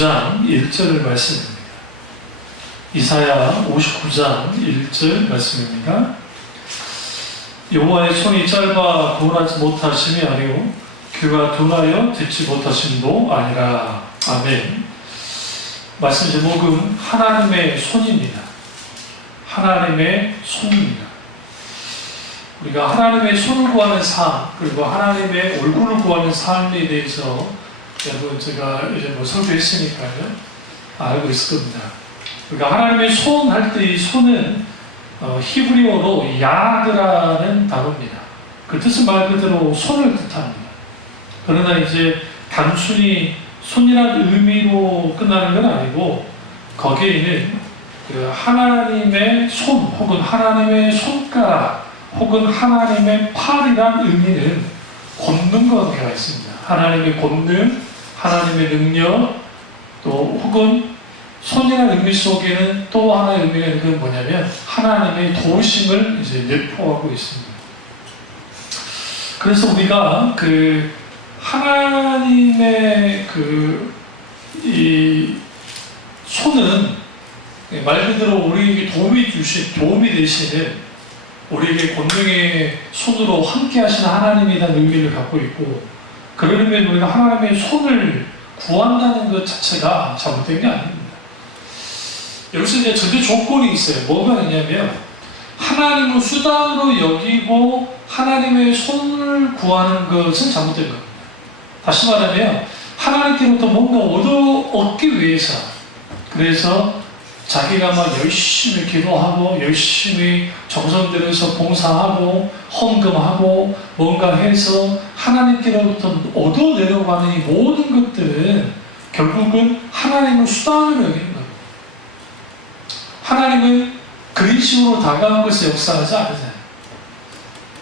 장 1절 말씀입니다. 이사야 59장 1절 말씀입니다. 여호와의 손이 짧아 구원하지 못하심이 아니요 귀가 둔하여 듣지 못하심도 아니라. 아멘. 말씀 제목은 하나님의 손입니다. 하나님의 손입니다. 우리가 하나님의 손을 구하는 삶, 그리고 하나님의 얼굴을 구하는 삶에 대해서 여러분 제가 이제 설교했으니까요 알고 있을 겁니다. 그러니까 하나님의 손 할 때 이 손은 히브리어로 야드라는 단어입니다. 그 뜻은 말 그대로 손을 뜻합니다. 그러나 이제 단순히 손이라는 의미로 끝나는 건 아니고 거기에는 그 하나님의 손 혹은 하나님의 손가락 혹은 하나님의 팔이란 의미는 권능과 관계가 있습니다. 하나님의 권능, 하나님의 능력, 또 혹은 손이라는 의미 속에는 또 하나의 의미가 있는 건 뭐냐면 하나님의 도우심을 이제 내포하고 있습니다. 그래서 우리가 그 하나님의 이 손은 말 그대로 우리에게 도움이 되시는 우리에게 권능의 손으로 함께 하시는 하나님에 대한 의미를 갖고 있고, 그러면 우리가 하나님의 손을 구한다는 것 자체가 잘못된 게 아닙니다. 여기서 이제 절대 조건이 있어요. 뭐가 있냐면 하나님을 수단으로 여기고 하나님의 손을 구하는 것은 잘못된 겁니다. 다시 말하면 하나님께로부터 뭔가 얻기 위해서, 그래서 자기가 막 열심히 기도하고 열심히 정성 들여서 봉사하고 헌금하고 뭔가 해서 하나님께로부터 얻어내려고 하는 이 모든 것들은 결국은 하나님을 수단으로 여기는 겁니다. 하나님은 그런 식으로 다가온 것을 역사하지 않으세요.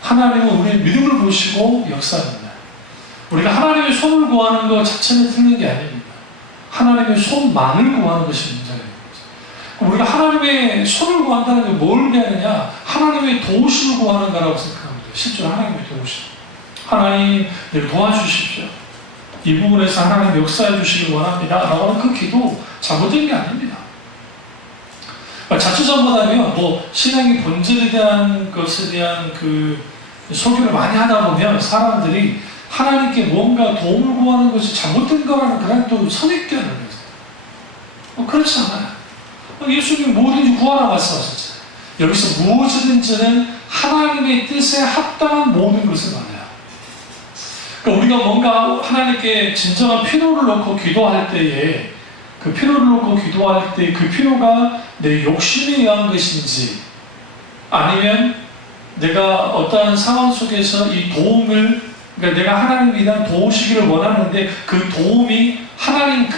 하나님은 우리의 믿음을 보시고 역사합니다. 우리가 하나님의 손을 구하는 것 자체는 틀린 게 아닙니다. 하나님의 손만을 구하는 것이 문제예요. 우리가 하나님의 손을 구한다는 게 뭘 얘기하느냐? 하나님의 도우심을 구하는 거라고 생각합니다. 실제로 하나님의 도우심. 하나님, 늘 도와주십시오. 이 부분에서 하나님 역사해 주시길 원합니다. 라고 하는 그 기도 잘못된 게 아닙니다. 자칫 잘못하면 신앙의 본질에 대한 것에 대한 그 소개를 많이 하다 보면 사람들이 하나님께 뭔가 도움을 구하는 것이 잘못된 거라는 그런 또 선입견을 해요. 그렇지 않아요. 예수님이 뭐든지 구하라 말씀하셨잖아요. 여기서 무엇이든지는 하나님의 뜻에 합당한 모든 것을 말해요. 그러니까 우리가 뭔가 하나님께 진정한 필요를 놓고 기도할 때에 그 필요를 놓고 기도할 때 그 필요가 내 욕심에 의한 것인지 아니면 내가 어떠한 상황 속에서 이 도움을, 그러니까 내가 하나님에 대한 도우시기를 원하는데 그 도움이 하나님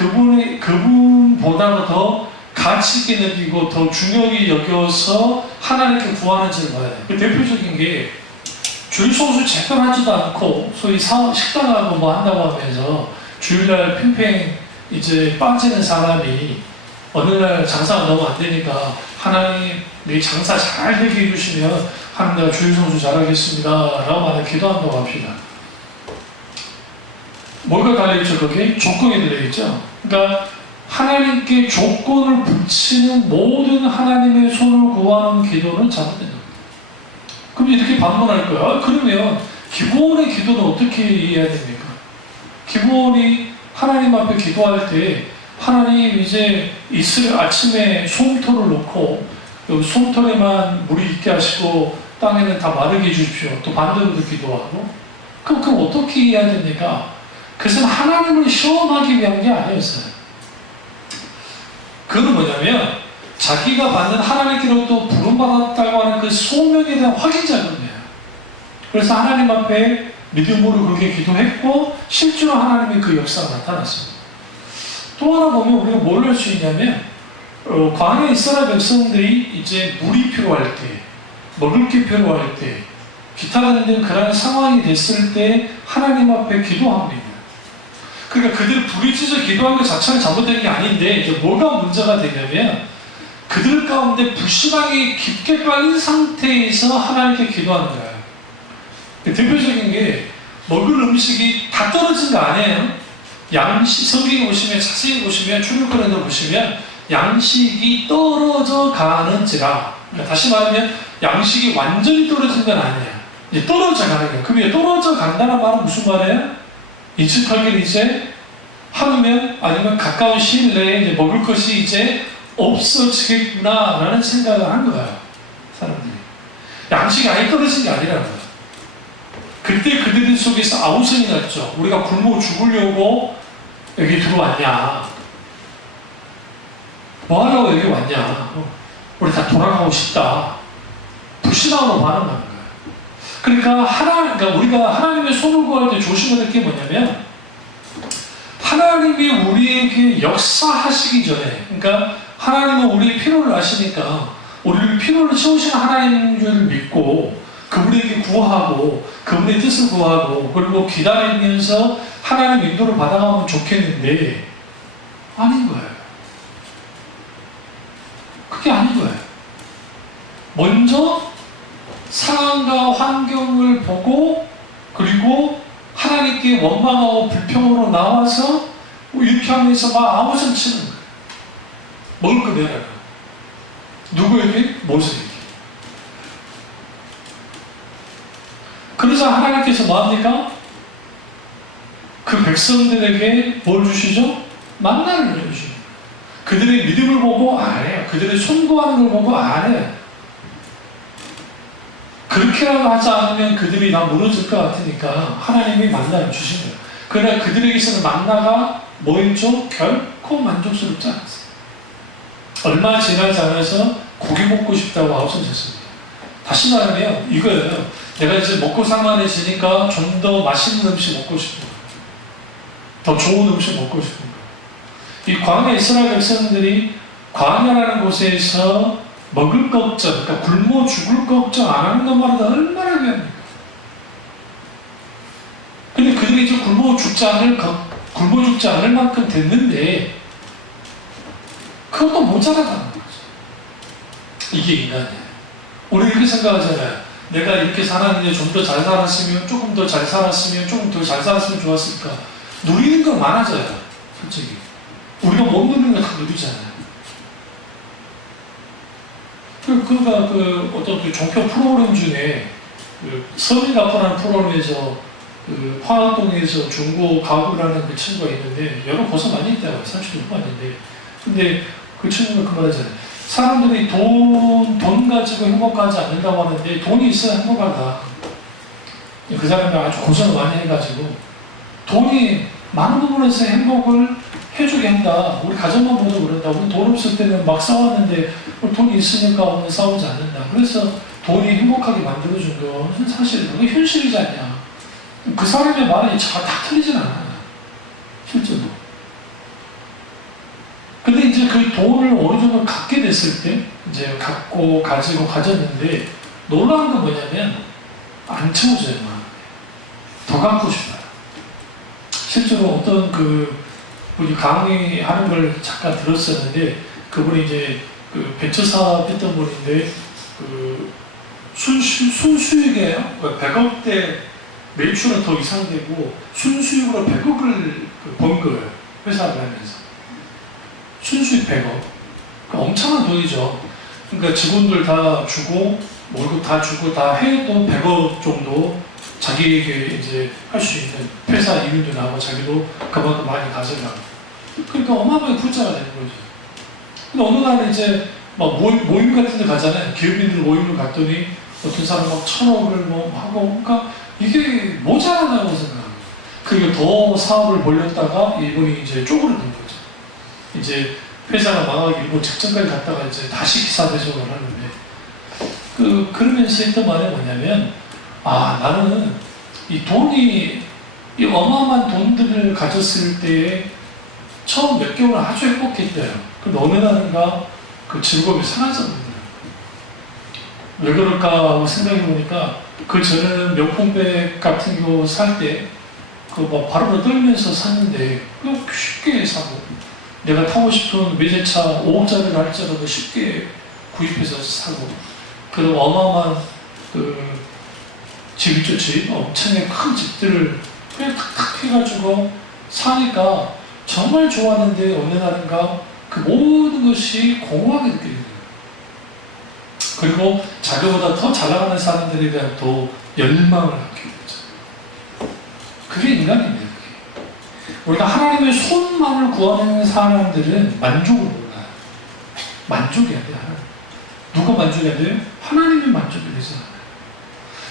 그분보다 더 가치 있게 느끼고 더 중요하게 여겨서 하나님께 구하는지를 봐야 돼요. 그 대표적인 게 주일 성수 제대로 하지도 않고 소위 식당하고 뭐 한다고 하면서 주일날 팽팽 이제 빠지는 사람이 어느 날 장사가 너무 안 되니까 하나님 내 장사 잘 되게 해주시면 하나님 내가 주일 성수 잘하겠습니다 라고 만약 기도한다고 합시다. 뭐가 달려있죠? 거기에 조건이 들어있죠. 그러니까 하나님께 조건을 붙이는 모든 하나님의 손을 구하는 기도는 잘못된 겁니다. 그럼 이렇게 반문할 거야. 그러면 기본의 기도는 어떻게 이해해야 됩니까? 기본이 하나님 앞에 기도할 때 하나님 이제 아침에 솜털을 놓고 여기 솜털에만 물이 있게 하시고 땅에는 다 마르게 해주십시오. 또 반대로도 기도하고. 그럼 어떻게 이해해야 됩니까? 그것은 하나님을 시험하기 위한 게 아니었어요. 그건 뭐냐면 자기가 받는 하나님께로부터 부름받았다고 하는 그 소명에 대한 확인자거든요. 그래서 하나님 앞에 믿음으로 그렇게 기도했고 실제로 하나님의 그 역사가 나타났습니다. 또 하나 보면 우리가 뭘 할 수 있냐면 광야에 이스라엘 백성들이 이제 물이 필요할 때, 먹을 게 필요할 때, 기타 같은 그런 상황이 됐을 때 하나님 앞에 기도합니다. 그러니까 그들이 부르짖어 기도한 것 자체는 잘못된 게 아닌데 이제 뭐가 문제가 되냐면 그들 가운데 불신앙이 깊게 깔린 상태에서 하나님께 기도하는 거예요. 대표적인 게 먹을 음식이 다 떨어진 거 아니에요? 성경에 보시면, 자세히 보시면, 출애굽기를 보시면, 양식이 떨어져 가는지라. 그러니까 다시 말하면, 양식이 완전히 떨어진 건 아니에요. 이제 떨어져 가는 거예요. 그럼 떨어져 간다는 말은 무슨 말이에요? 인측하기는 이제, 하루면, 아니면 가까운 시일 내에 이제 먹을 것이 이제 없어지겠구나라는 생각을 한 거예요. 사람들이. 양식이 아예 떨어진 게 아니라는 거예요. 그때 그들 속에서 아우성이 났죠. 우리가 굶어 죽으려고 여기 들어왔냐? 뭐 하려고 여기 왔냐? 우리 다 돌아가고 싶다. 불신앙으로 반응하는 거예요. 그러니까 우리가 하나님의 손을 구할 때 조심해야 될 게 뭐냐면, 하나님이 우리에게 역사하시기 전에, 그러니까 하나님은 우리의 필요를 아시니까 우리를 필요를 채우시는 하나님인 줄 믿고 그분에게 구하고 그분의 뜻을 구하고 그리고 기다리면서 하나님 인도를 받아가면 좋겠는데 아닌 거예요. 그게 아닌 거예요. 먼저 상황과 환경을 보고 그리고 하나님께 원망하고 불평으로 나와서 이렇게 하면서 막 아무튼 치는 거예요. 먹을 거 내라고. 누구에게? 모세에게. 그러자 하나님께서 뭐합니까? 그 백성들에게 뭘 주시죠? 만나를 내려주시죠. 그들의 믿음을 보고 안 해요. 그들의 손구하는 걸 보고 안 해요. 그렇게라도 하지 않으면 그들이 다 무너질 것 같으니까 하나님이 만나를 주신 거예요. 그러나 그들에게서는 만나가 뭐였죠? 결코 만족스럽지 않았어요. 얼마 지나지 않아서 고기 먹고 싶다고 아우성졌습니다. 다시 말하면 이거예요. 내가 이제 먹고 살만해지니까 좀 더 맛있는 음식 먹고 싶은 거예요. 더 좋은 음식 먹고 싶은 거예요. 이 광야 이스라엘 백성들이 광야라는 곳에서 먹을 걱정, 그러니까 굶어 죽을 걱정 안 하는 것만 해도 얼마나 귀합니까? 근데 그들이 이제 굶어 죽지 않을 만큼 됐는데 그것도 모자라다는 거죠. 이게 인간이에요. 우리 이렇게 생각하잖아요. 내가 이렇게 살았는데 좀 더 잘 살았으면, 조금 더 잘 살았으면, 조금 더 잘 살았으면 좋았을까. 누리는 건 많아져요. 솔직히. 우리가 못 누리는 건 다 누리잖아요. 그러니까 어떤 그 종교 프로그램 중에 서민가포라는 프로그램에서 화학동에서 중고 가구라는 그 친구가 있는데 여러 고소 많이 있다고요. 30년 후반인데. 근데 그 친구가 그 말하잖아요. 사람들이 돈 가지고 행복하지 않는다고 하는데 돈이 있어야 행복하다. 그 사람이 아주 고생을 많이 해가지고 돈이 많은 부분에서 행복을 해주게 한다. 우리 가정만 보도 그런다. 우리 돈 없을 때는 막 싸웠는데 돈이 있으니까 오늘 싸우지 않는다. 그래서 돈이 행복하게 만들어준 건 사실 그게 현실이지 않냐. 그 사람의 말이 다 틀리진 않아요. 실제로. 근데 이제 그 돈을 어느 정도 갖게 됐을 때, 이제 가졌는데, 놀라운 건 뭐냐면, 안 채워져요, 더 갖고 싶어요. 실제로 어떤 분이 강의하는 걸 잠깐 들었었는데, 그분이 이제 벤처 사업 했던 분인데, 순수익이에요. 100억대 매출은 더 이상되고, 순수익으로 100억을 번 거예요. 회사를 하면서. 순수익 100억. 그러니까 엄청난 돈이죠. 그러니까 직원들 다 주고, 월급 다 주고, 다 해도 100억 정도 자기에게 이제 할 수 있는 회사 이윤도 나고 자기도 그만큼 많이 가져가고. 그러니까 어마어마하게 부자가 되는 거죠. 근데 어느 날 이제 막 모임 같은 데 가잖아요. 기업인들 모임을 갔더니 어떤 사람 막 1000억을 뭐 하고, 그러니까 이게 모자라다고 생각합니다. 그리고 더 사업을 벌렸다가 이분이 이제 쪼그라든 거죠. 이제 회사가 망하기 일본 직전까지 갔다가 이제 다시 기사 대접을 하는데 그러면서 했던 말이 뭐냐면 나는 이 돈이 이 어마어마한 돈들을 가졌을 때에 처음 몇 개월 아주 행복했대요. 근데 어느 날인가 그 즐거움이 사라졌는데 왜 그럴까 하고 생각해 보니까 그 전에는 명품백 같은 거 살 때 막 바로 떨면서 샀는데 그거 쉽게 사고 내가 타고 싶은 외제차 5억짜리를 할지라도 쉽게 구입해서 사고 그런 어마어마한 집 있죠. 집 엄청나게 큰 집들을 그냥 탁탁 해가지고 사니까 정말 좋았는데 어느 날인가 그 모든 것이 공허하게 느껴지는 거예요. 그리고 자기보다 더 잘 나가는 사람들에 대한 더 열망을 갖게 되죠. 그게 인간입니다. 그게. 우리가 하나님의 손만을 구하는 사람들은 만족을 몰라요. 만족이 안 돼요. 누가 만족이 안 돼요? 하나님이 만족이 되지 않아요.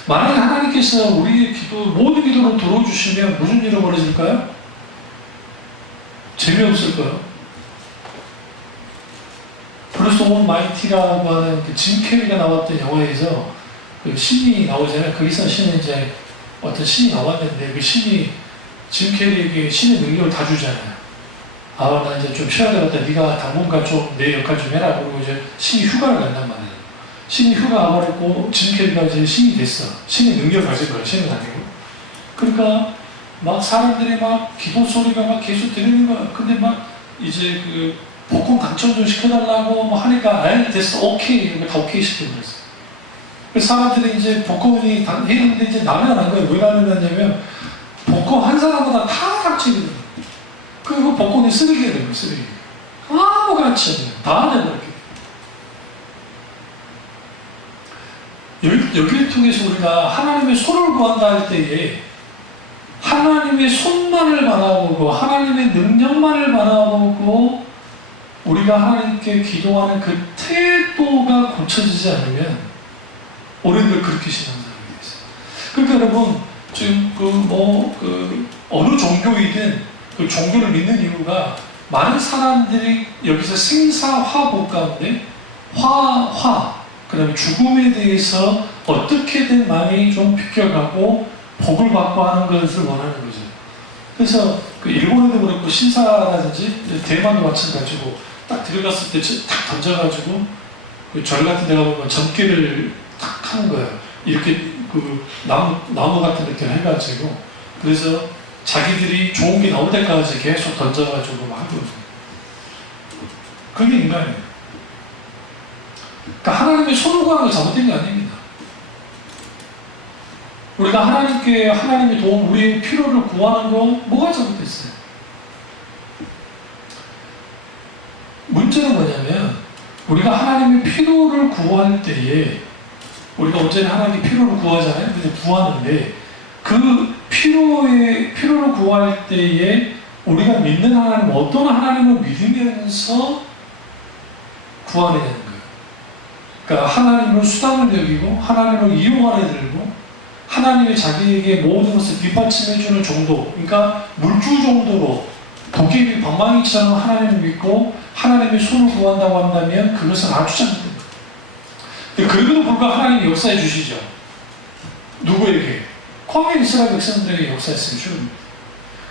만약에 하나님께서 우리의 기도, 모든 기도를 들어주시면 무슨 일이 벌어질까요? 재미없을까요? 브루스 올마이티라고 하는 그 짐 캐리가 나왔던 영화에서 그 신이 나오잖아요. 거기서 신은 이제 어떤 신이 나왔는데 그 신이 짐 캐리에게 신의 능력을 다 주잖아요. 아, 나 이제 좀 쉬어야 되겠다. 네가 당분간 좀 내 역할 좀 해라. 그리고 이제 신이 휴가를 간단 말이에요. 신이 휴가 가버렸고 짐 캐리가 이제 신이 됐어. 신의 능력을 가진 거예요. 신은 아니고. 그러니까 막 사람들이 막 기도 소리가 막 계속 들리는 거야. 근데 막 이제 그 복권 당첨 좀 시켜달라고 뭐 하니까 아예 됐어. 오케이. 이렇게 다 오케이 시켜버렸어. 그래서 사람들이 이제 복권이 했는데 이제 남이 안 한 거예요. 왜 남이 났냐면 복권 한 사람마다 다 당첨이 되는 거예요. 그리고 복권이 쓰레기가 되는 거예요. 쓰레기. 아무 가치 없네요. 다 내버렸게. 여기를 통해서 우리가 하나님의 손을 구한다 할 때에 하나님의 손만을 바라보고 하나님의 능력만을 바라보고 우리가 하나님께 기도하는 그 태도가 고쳐지지 않으면 우리들 그렇게 신앙생활이 됐어요. 그러니까 여러분 지금 어느 종교이든 그 종교를 믿는 이유가 많은 사람들이 여기서 생사화복 가운데 그 다음에 죽음에 대해서 어떻게든 많이 좀 비껴가고 복을 받고 하는 것을 원하는 거죠. 그래서 그 일본에도 그렇고 신사라든지 대만도 마찬가지고 딱 들어갔을 때 탁 던져가지고 그 절 같은 데 가보면 점괘를 탁 하는 거예요. 이렇게 그 나무 같은 이렇게 해가지고 그래서 자기들이 좋은 게 나올 때까지 계속 던져가지고 막 하거든요. 그게 인간이에요. 그러니까 하나님의 손을 구하는 거 잘못된 게 아닙니다. 우리가 하나님께 하나님의 도움, 우리의 필요를 구하는 거 뭐가 잘못됐어요? 문제는 뭐냐면 우리가 하나님의 필요를 구할 때에 우리가 언제나 하나님의 필요를 구하잖아요. 근데 구하는데 그 필요를 구할 때에 우리가 믿는 하나님, 어떤 하나님을 믿으면서 구하느냐는 거예요. 그러니까 하나님을 수단을 여기고 하나님을 이용하려 들고 하나님이 자기에게 모든 것을 뒷받침해주는 정도, 그러니까 물주 정도로 도깨비 방망이처럼 하나님을 믿고 하나님의 손을 구한다고 한다면 그것은 아주 잘못됩니다. 그래도 불구하고 하나님이 역사해 주시죠. 누구에게? 광야 이스라엘 백성들에게 역사했으면 주는.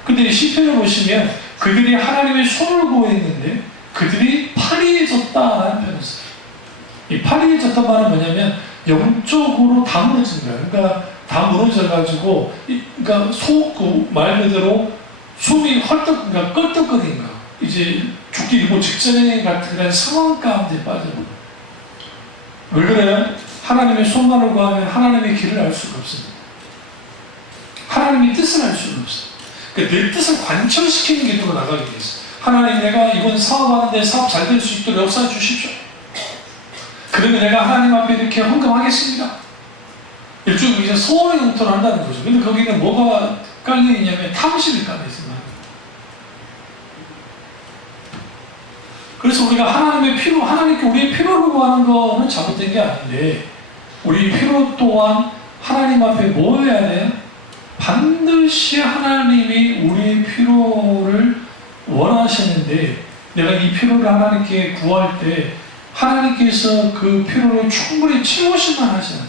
근데 시편을 보시면 그들이 하나님의 손을 구했는데 그들이 파리해졌다라는 표현을 써요. 이 파리해졌단 말은 뭐냐면 영적으로 다 무너진 거예요. 그러니까 다 무너져가지고, 그러니까 말 그대로 숨이 헐떡, 그러니까 껄떡거리는 거. 이제 죽기 일보 직전에 같은 그런 상황 가운데 빠져버려요. 왜 그래요? 하나님의 손만을 구하면 하나님의 길을 알 수가 없습니다. 하나님의 뜻을 알 수가 없어요. 그러니까 내 뜻을 관철시키는 기도가 나가게 돼 있어요. 하나님, 내가 이번 사업하는데 사업 잘 될 수 있도록 역사해 주십시오. 그러면 내가 하나님 앞에 이렇게 헌금하겠습니다. 일종의 이제 소원의 용토를 한다는 거죠. 근데 거기는 뭐가 깔려있냐면 탐심이 깔려있습니다. 그래서 우리가 하나님께 우리의 필요를 구하는 거는 잘못된 게 아닌데, 우리 필요 또한 하나님 앞에 뭐 해야 돼요? 반드시 하나님이 우리의 필요를 원하시는데, 내가 이 필요를 하나님께 구할 때, 하나님께서 그 필요를 충분히 채우시만 하시는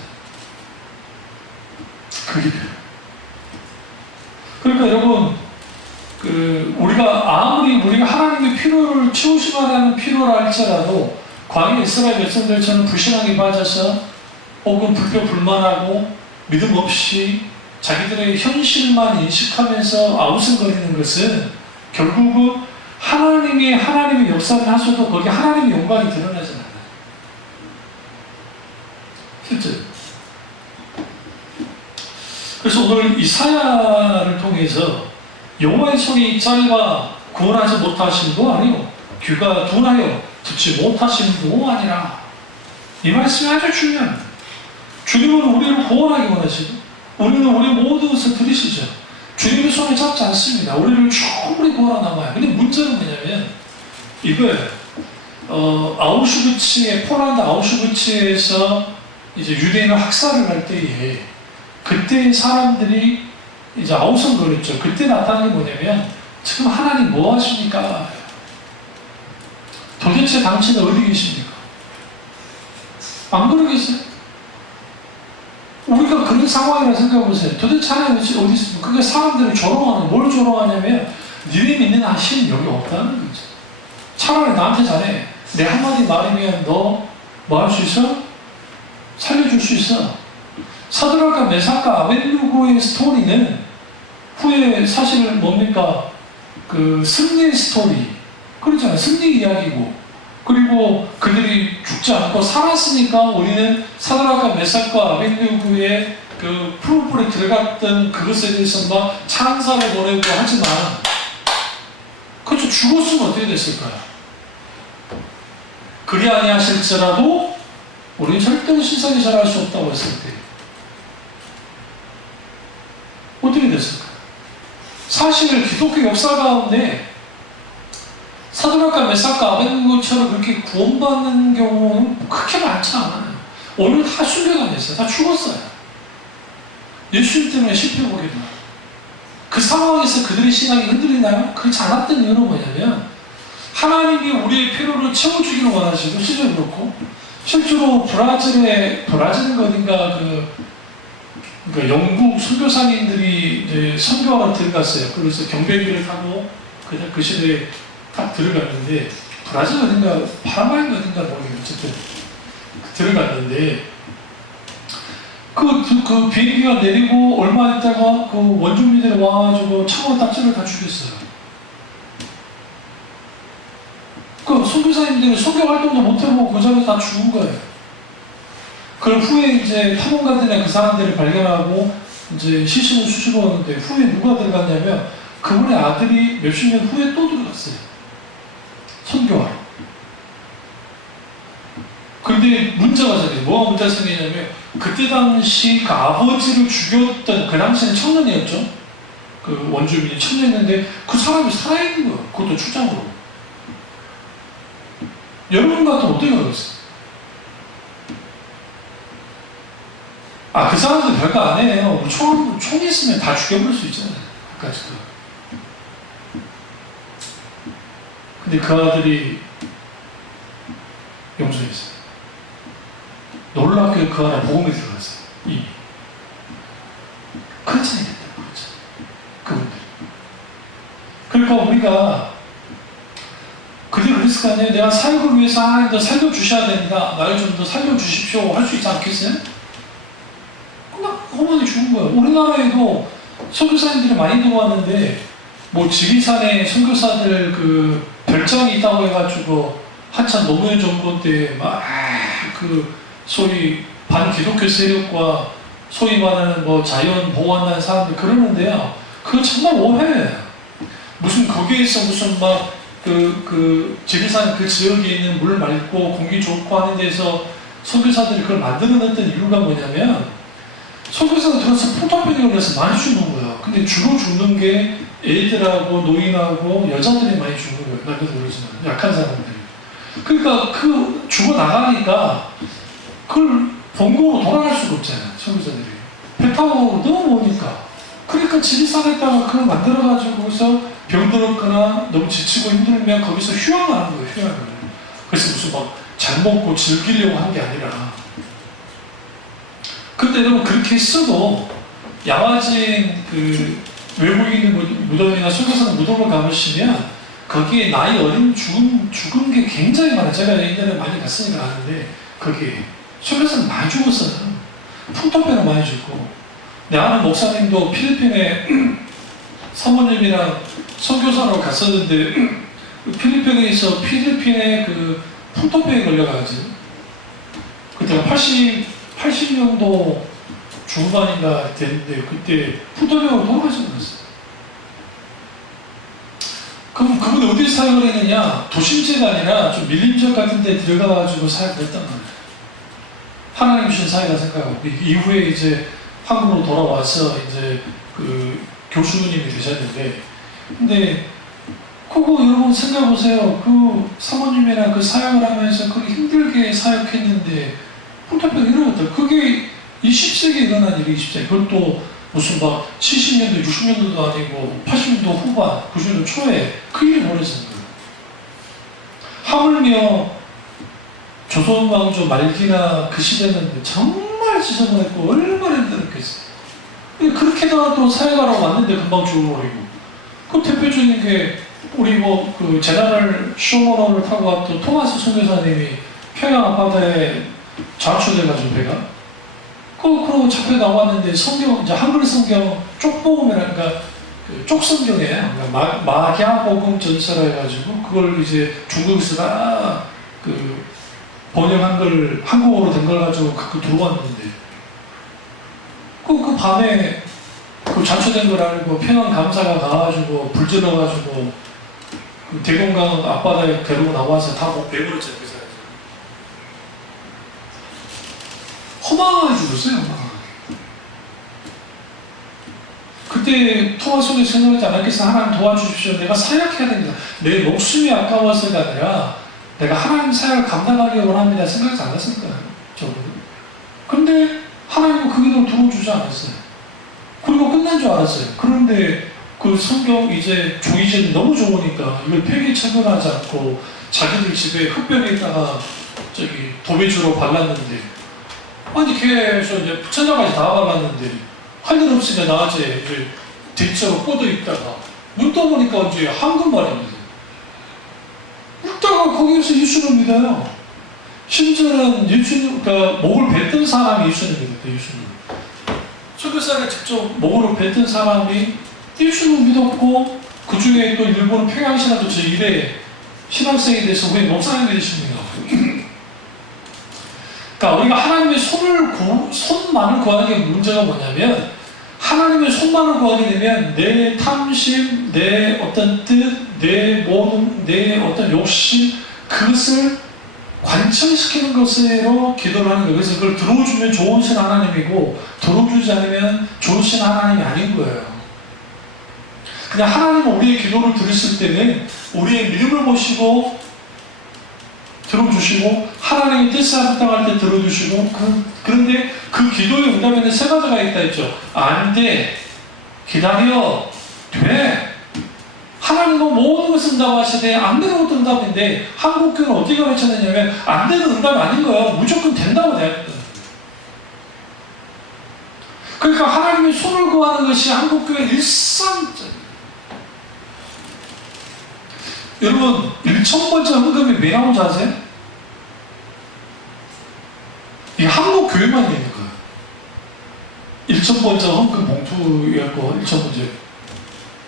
그게 필요해요. 그러니까 여러분, 우리가 하나님의 필요를 채우시만 하는 필요라 할지라도 광야 이스라엘 백성들처럼 불신앙에 빠져서 혹은 불평불만하고 믿음 없이 자기들의 현실만 인식하면서 아우성거리는 것은 결국은 하나님의 역사를 하셔도 거기에 하나님의 영광이 드러나지 않아요. 실제. 그래서 오늘 이사야를 통해서 여호와의 손이 짧아 구원하지 못하신 도 아니요 귀가 둔하여 듣지 못하신 도 아니라. 이 말씀이 아주 중요합니다. 주님은 우리를 구원하기 원하시고 우리는 우리 모든 것을 들으시죠. 주님의 손을 잡지 않습니다. 우리를 충분히 구원하나봐요. 근데 문제는 뭐냐면 이거예요. 아우슈비츠에, 폴란드 아우슈비츠에서 이제 유대인을 학살을 할 때에 그때 사람들이 이제 아우성거렸죠. 그때 나타난 게 뭐냐면 지금 하나님 뭐 하십니까? 도대체 당신은 어디 계십니까? 안 그러겠어요? 우리가 그런 상황이라 생각해보세요. 도대체 하나님 어디 있습니까? 그게 사람들이 조롱하는, 뭘 조롱하냐면 니네 믿는 하나님이 여기 없다는 거죠. 차라리 나한테 잘해. 내 한마디 말이면 너 뭐 할 수 있어? 살려줄 수 있어. 사드락과 메삭과 아벳느고의 스토리는 후에 사실 뭡니까? 그 승리의 스토리. 그렇잖아요. 승리 이야기고. 그리고 그들이 죽지 않고 살았으니까 우리는 사드락과 메삭과 아벳느고의 그 프로폴에 들어갔던 그것에 대해서 막 찬사를 보내고 하지만 그렇죠. 죽었으면 어떻게 됐을까요? 그리 아니하실지라도 우리는 절대로 신상이 잘할 수 없다고 했을 때 어떻게 됐을까요? 사실 기독교 역사 가운데 사드락과 메삭과 아벳느고처럼 그렇게 구원받는 경우는 그렇게 많지 않아요. 오늘 다 순교당했어요. 다 죽었어요. 예수님 때문에 실패보게 돼요. 그 상황에서 그들의 신앙이 흔들리나요? 그렇지 않았던 이유는 뭐냐면 하나님이 우리의 필요를 채워주기를 원하시고 실제로 그렇고 실제로 브라질은 어딘가 그러니까 영국 선교사님들이 이제 선교하러 들어갔어요. 그래서 경비기를 타고 그냥 그 시대에 딱 들어갔는데 브라질 어딘가 파라과이 어딘가 모르겠어요. 어쨌든 들어갔는데 그 비행기가 내리고 얼마 있다가 그 원주민들이 와가지고 창으로 딱지를 다 죽였어요. 그 선교사님들이 선교 활동도 못해보고 그 자리에서 다 죽은 거예요. 그럼 후에 이제 탐험가들이 그 사람들을 발견하고 이제 시신을 수시로 하는데 후에 누가 들어갔냐면 그분의 아들이 몇십 년 후에 또 들어갔어요. 선교하러. 그런데 문제가 생겨요. 뭐가 문제가 생기냐면 그때 당시 그 아버지를 죽였던 그 당시는 청년이었죠. 그 원주민이 청년이었는데 그 사람이 살아있는 거예요. 그것도 출장으로. 여러분 같으면 어떻게 하겠어요? 그 사람들 별거 안 해요. 총 있으면 다 죽여버릴 수 있잖아요. 그까짓 거. 근데 그 아들이 용서했어요. 놀랍게 그 안에 복음이 들어갔어요. 이미. 그렇지 않겠다. 그렇죠. 그분들. 그러니까 우리가 그들이 그랬을 거 아니에요. 내가 사역을 위해서 하나님 더 살려주셔야 된다. 나를 좀 더 살려주십시오. 할 수 있지 않겠어요? 그냥 어머니 죽은 거예요. 우리나라에도 선교사님들이 많이 들어왔는데 뭐 지리산에 선교사들 그 별장이 있다고 해가지고 한참 노무현 정권 때 막 그 소위 반기독교 세력과 소위 말하는 뭐 자연 보호한다는 사람들 그러는데요. 그거 정말 오해예요. 무슨 거기에서 무슨 막 지리산 그 지역에 있는 물 맑고 공기 좋고 하는 데서 선교사들이 그걸 만들어냈던 이유가 뭐냐면 선교사가 들어서 포도병에 걸려서 많이 죽는 거예요. 근데 주로 죽는 게 애들하고 노인하고 여자들이 많이 죽는 거예요. 남자들 그러지만 약한 사람들이. 그러니까 그 죽어나가니까 그걸 본국으로 돌아갈 수가 없잖아요. 선교사들이. 배 타고 너무 오니까. 그러니까 지리산에다가 그걸 만들어가지고서 병들었거나 너무 지치고 힘들면 거기서 휴양하는 거예요. 휴양을. 그래서 무슨 막 잘 먹고 즐기려고 한 게 아니라. 근데 여러분 그렇게 했어도 야와진 그 외국인 무덤이나 선교사 무덤을 가보시면 거기에 나이 어린 죽은 게 굉장히 많아요. 제가 옛날에 많이 갔으니까 아는데 거기에 선교사는 많이 죽었어요. 풍토병을 많이 죽고. 내 아는 목사님도 필리핀에 사모님이랑 선교사로 갔었는데 필리핀에 그 풍토병에 걸려가지고 그때가 80년도 중반인가 됐는데 그때 풍토병으로 돌아가신 거였어요. 그럼 그분이 어디 사역을 했느냐? 도심지가 아니라 좀 밀림 지역 같은 데 들어가가지고 사역을 했단 말이에요. 하나님 주신 사역이라 생각하고, 이후에 이제 한국으로 돌아와서 이제 그 교수님이 되셨는데, 근데 그거 여러분 생각해보세요. 그 사모님이랑 그 사역을 하면서 그렇게 힘들게 사역했는데, 홀타병 이러겠다. 그게 20세기에 일어난 일이 20세기. 그것도 무슨 막 70년도, 60년도도 아니고 80년도 후반, 90년도 초에 그 일이 벌어진 거예요. 하물며 조선왕조 말기나 그 시대는 정말 지저분했고 얼마나 힘들었겠어요. 그렇게다가 또 사회가라고 왔는데 금방 죽어버리고. 그 대표적인 게 우리 뭐 그 재단을 쇼머너를 타고 왔던 토마스 선교사님이 평양 앞바다에 좌초돼가지고 배가 그러고 잡혀 나왔는데 성경 이제 한글 성경 쪽복음이라니까 그 쪽성경에 마갸복음 전서라 해가지고 그걸 이제 중국에서 다 그 번역한 걸 한국어로 된 걸 가지고 갖고 들어왔는데 그 밤에 그 좌초된 걸 알고 평양 감사가 가가지고 불 질러가지고 그 대공강 앞바다에 데리고 나와서 다 내버렸잖아요. 그 사람이 허망하게 죽었어요. 허망하게. 그때 토마스 속에 생각하지 않았겠어. 하나님 도와주십시오. 내가 사역해야 됩니다. 내 목숨이 아까워서가 아니라 내가 하나님 사역을 감당하기 원합니다. 생각하지 않았을 거예요. 저분은. 근데 하나님은 그 기도를 들어주지 않았어요. 그리고 끝난 줄 알았어요. 그런데 그 성경 이제 조이제는 너무 좋으니까 이걸 폐기 처분하지 않고 자기들 집에 흙벽에다가 저기 도배주로 발랐는데 아니 계속 이제 천장까지 다 발랐는데 할 일 없으니까 낮에 이제 대처로 뻗어 있다가 눈 떠보니까 이제 황금말입니다. 웃다가 거기에서 예수를 믿어요. 심지어는 예수님, 그러니까 목을 뱉던 사람이 예수님 믿었대, 예수님. 선교사를 직접 목으로 뱉던 사람이 예수를 믿었고, 그 중에 또 일본은 평양신학도 저 일에 신학생이 돼서 왜 목사님이 되십니까? 그러니까 우리가 하나님의 손만을 구하는 게 문제가 뭐냐면, 하나님의 손만을 구하게 되면 내 탐심, 내 어떤 뜻, 내 모든, 내 어떤 욕심, 그것을 관철시키는 것으로 기도를 하는 거예요. 그래서 그걸 들어주면 좋으신 하나님이고 들어주지 않으면 좋으신 하나님이 아닌 거예요. 그냥 하나님은 우리의 기도를 들으실 때는 우리의 믿음을 보시고 들어주시고 하나님의 뜻을 합당할 때 들어주시고 그런데 그 기도의 응답에는 세 가지가 있다 했죠. 안 돼. 기다려. 돼. 하나님은 모든 것을 응답하시되 안 되는 것도 응답인데 한국교회는 어디가 외쳤느냐면 안 되는 응답이 아닌 거예요. 무조건 된다고 돼요. 그러니까 하나님의 손을 구하는 것이 한국교회 일상적이에요. 여러분 1,000번째 헌금이 왜 나온지 아세요? 이게 한국 교회만 있는 거예요. 1,000번째 헌금 봉투였고 1,000번째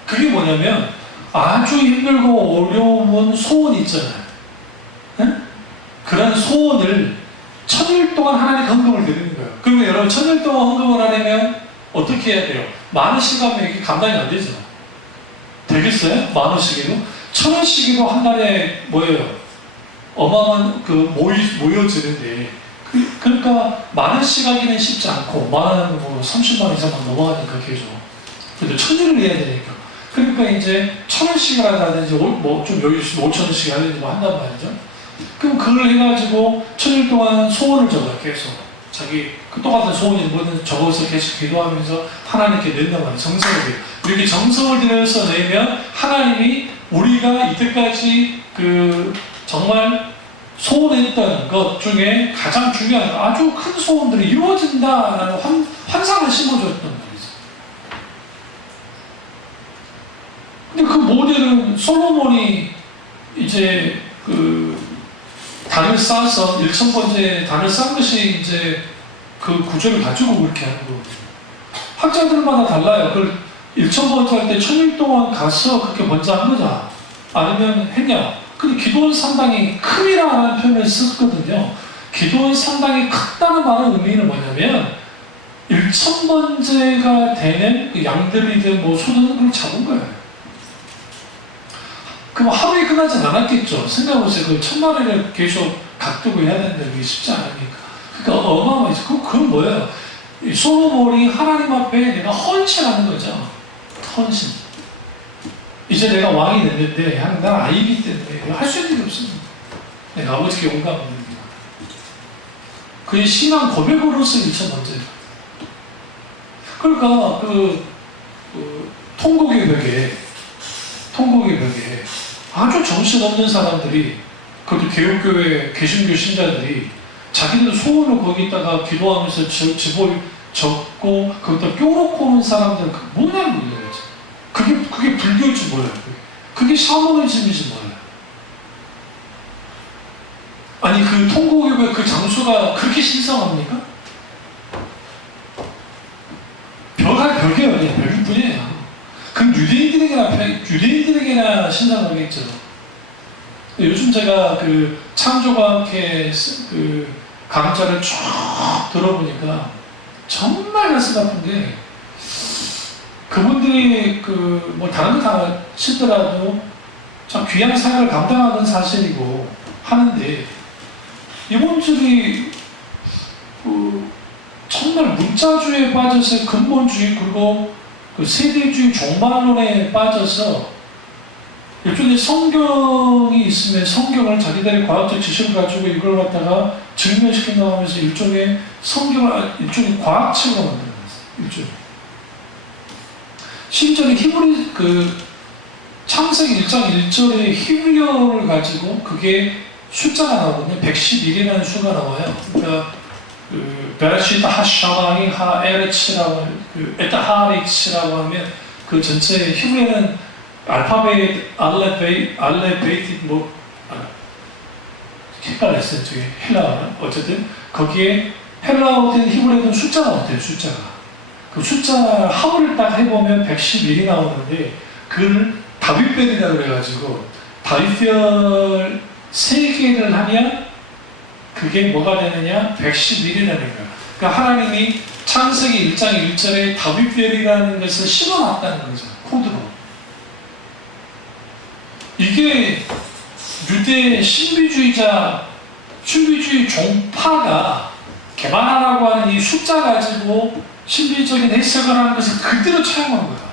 그게 뭐냐면 아주 힘들고 어려운 소원 있잖아요. 네? 그런 소원을 1000일 동안 하나님께 헌금을 드리는 거예요. 그러면 여러분 1000일 동안 헌금을 하려면 어떻게 해야 돼요? 만 원씩 하면 이게 감당이 안 되죠. 되겠어요? 만 원씩이도? 1000원씩이도 한 달에 뭐예요? 어마어마한 그 모여지는데 그러니까 만 원씩 하기는 쉽지 않고 만 원은 뭐 30만 원 이상만 넘어가니까 계속 근데 1000일을 해야 되니까 그러니까 이제 1000원씩을 하든지 뭐 좀 여유 있으면 5,000원씩 하든지 뭐 한단 말이죠. 그럼 그걸 해가지고 1000일 동안 소원을 적어요. 계속 자기 그 똑같은 소원이 뭐든 적어서 계속 기도하면서 하나님께 낸단 말이에요. 정성을 들여요. 이렇게 정성을 들여서 내면 하나님이 우리가 이때까지 그 정말 소원했던 것 중에 가장 중요한 아주 큰 소원들이 이루어진다라는 환상을 심어줬던 말이죠. 근데 그 모델은 솔로몬이 이제 그 단을 쌓아서 1,000번째 단을 쌓은 것이 이제 그 구조를 가지고 그렇게 하는 거거든요. 학자들마다 달라요. 그걸 1,000번째 할 때 1000일 동안 가서 그렇게 먼저 한 거냐 아니면 했냐. 근데 기도는 상당히 큼이라는 표현을 썼거든요. 기도는 상당히 크다는 말의 의미는 뭐냐면 1,000번째가 되는 그 양들이든 뭐 소든 그걸 잡은 거예요. 그럼 하루에 끝나진 않았겠죠. 생각해보세요. 그 1000마리를 계속 각두고 해야 되는데 그게 쉽지 않으니까. 그러니까 어마어마하죠. 그건 뭐예요? 이 솔로몬이 하나님 앞에 내가 헌신하는 거죠. 헌신. 이제 내가 왕이 됐는데 난 아이기 때문에 할 수 있는 게 없습니다. 내가 아버지께 용감합니다. 그의 신앙 고백으로서 일차 먼저예요. 그러니까 통곡의 벽에 아주 정신없는 사람들이, 그것도 개혁교회 개신교 신자들이 자기들 소원을 거기다가 기도하면서 집을 적고 거기다 껴놓고 오는 사람들은 뭐냐는 거예요. 그게 불교일지 몰라요. 그게 샤머니즘인지 몰라요. 아니 그 통곡의 그 장소가 그렇게 신성합니까? 별게요. 그냥 별일 뿐이에요. 그럼 유대인들에게나 신성하겠죠. 요즘 제가 그 창조과 함께 그 강좌를 쭉 들어보니까 정말 가슴 아픈데, 그분들이 뭐 다른 거 다 치더라도 참 귀한 사역을 감당하는 사실이고 하는데, 이분들이 정말 문자주의에 빠져서 근본주의, 그리고 그 세대주의 종말론에 빠져서 일종의 성경이 있으면 성경을 자기들의 과학적 지식을 가지고 이걸 갖다가 증명시킨다고 하면서 일종의 성경을 일종의 과학책으로 만들어놨어요. 일종의. 심지어는 히브리 창세기 1장 1절의 히브리어를 가지고 그게 숫자가 나오거든요. 111이라는 수가 나와요. 그러니까 베라시트 하샤마이 하에르치라고 에타하리치라고 하면 그 전체 히브리어는 알레베이트 헷갈렸어요. 저기 헬라어는 어쨌든 거기에 헬라어든 히브리어든 숫자가 어때요? 숫자가 그 숫자 합을 딱 해보면 111이 나오는데 그걸 다윗별이라고 그래가지고 다윗별 3개를 하면 그게 뭐가 되느냐? 111이라는 거예요. 그러니까 하나님이 창세기 1장 1절에 다윗별이라는 것을 심어놨다는 거죠. 코드로. 이게 유대 신비주의 종파가 개발하라고 하는 이 숫자 가지고 신비적인 해석을 하는 것을 그대로 차용한 거예요.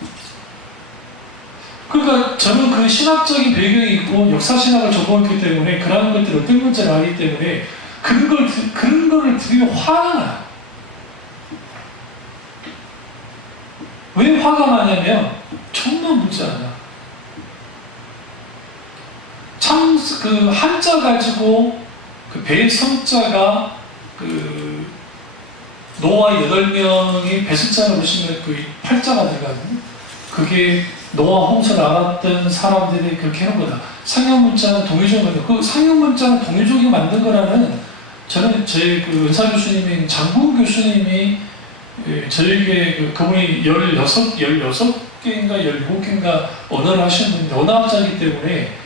그러니까 저는 그 신학적인 배경이 있고 역사신학을 전공했기 때문에 그런 것들을 어떤 문제를 알기 때문에 그런 거를 들으면 화가 나요. 왜 화가 나냐면 정말 문제 아니야. 참 그 한자 가지고 그 배성자가 그 노아 8명이 배성자를 보시면 그 8자가 들어가거든요. 그게 노아 홍수를 알았던 사람들이 그렇게 해놓은 거다. 상형문자는 동의적이거든요. 그 상형문자는 동의적이 만든 거라는 저는 제 그 은사 교수님인 장군 교수님이 저에게 그분이 16개인가 17개인가 언어를 하시는 분인데 언어학자이기 때문에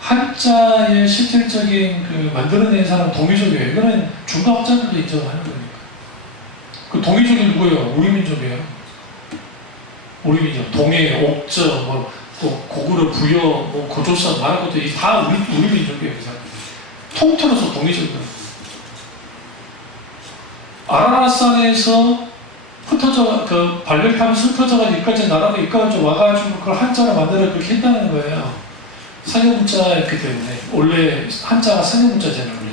한자의 실질적인 그 만들어낸 사람 동의적이에요. 이거는 중과학자들도 인정하는 거니까. 그 동의적이 누구예요? 우리 민족이에요. 우리 민족. 동해, 옥저, 뭐 고구려, 부여, 뭐 고조선 말한 것도 다 우리 민족이에요. 그 사람들이. 통틀어서 동의적이에요. 아라라산에서 흩어져 그 발열타면서 흩어져가지고 여기까지 나라가 여기까지 와가지고 그걸 한자로 만들어 그렇게 했다는 거예요. 상형문자였기 때문에 원래 한자가 상형문자잖아요. 원래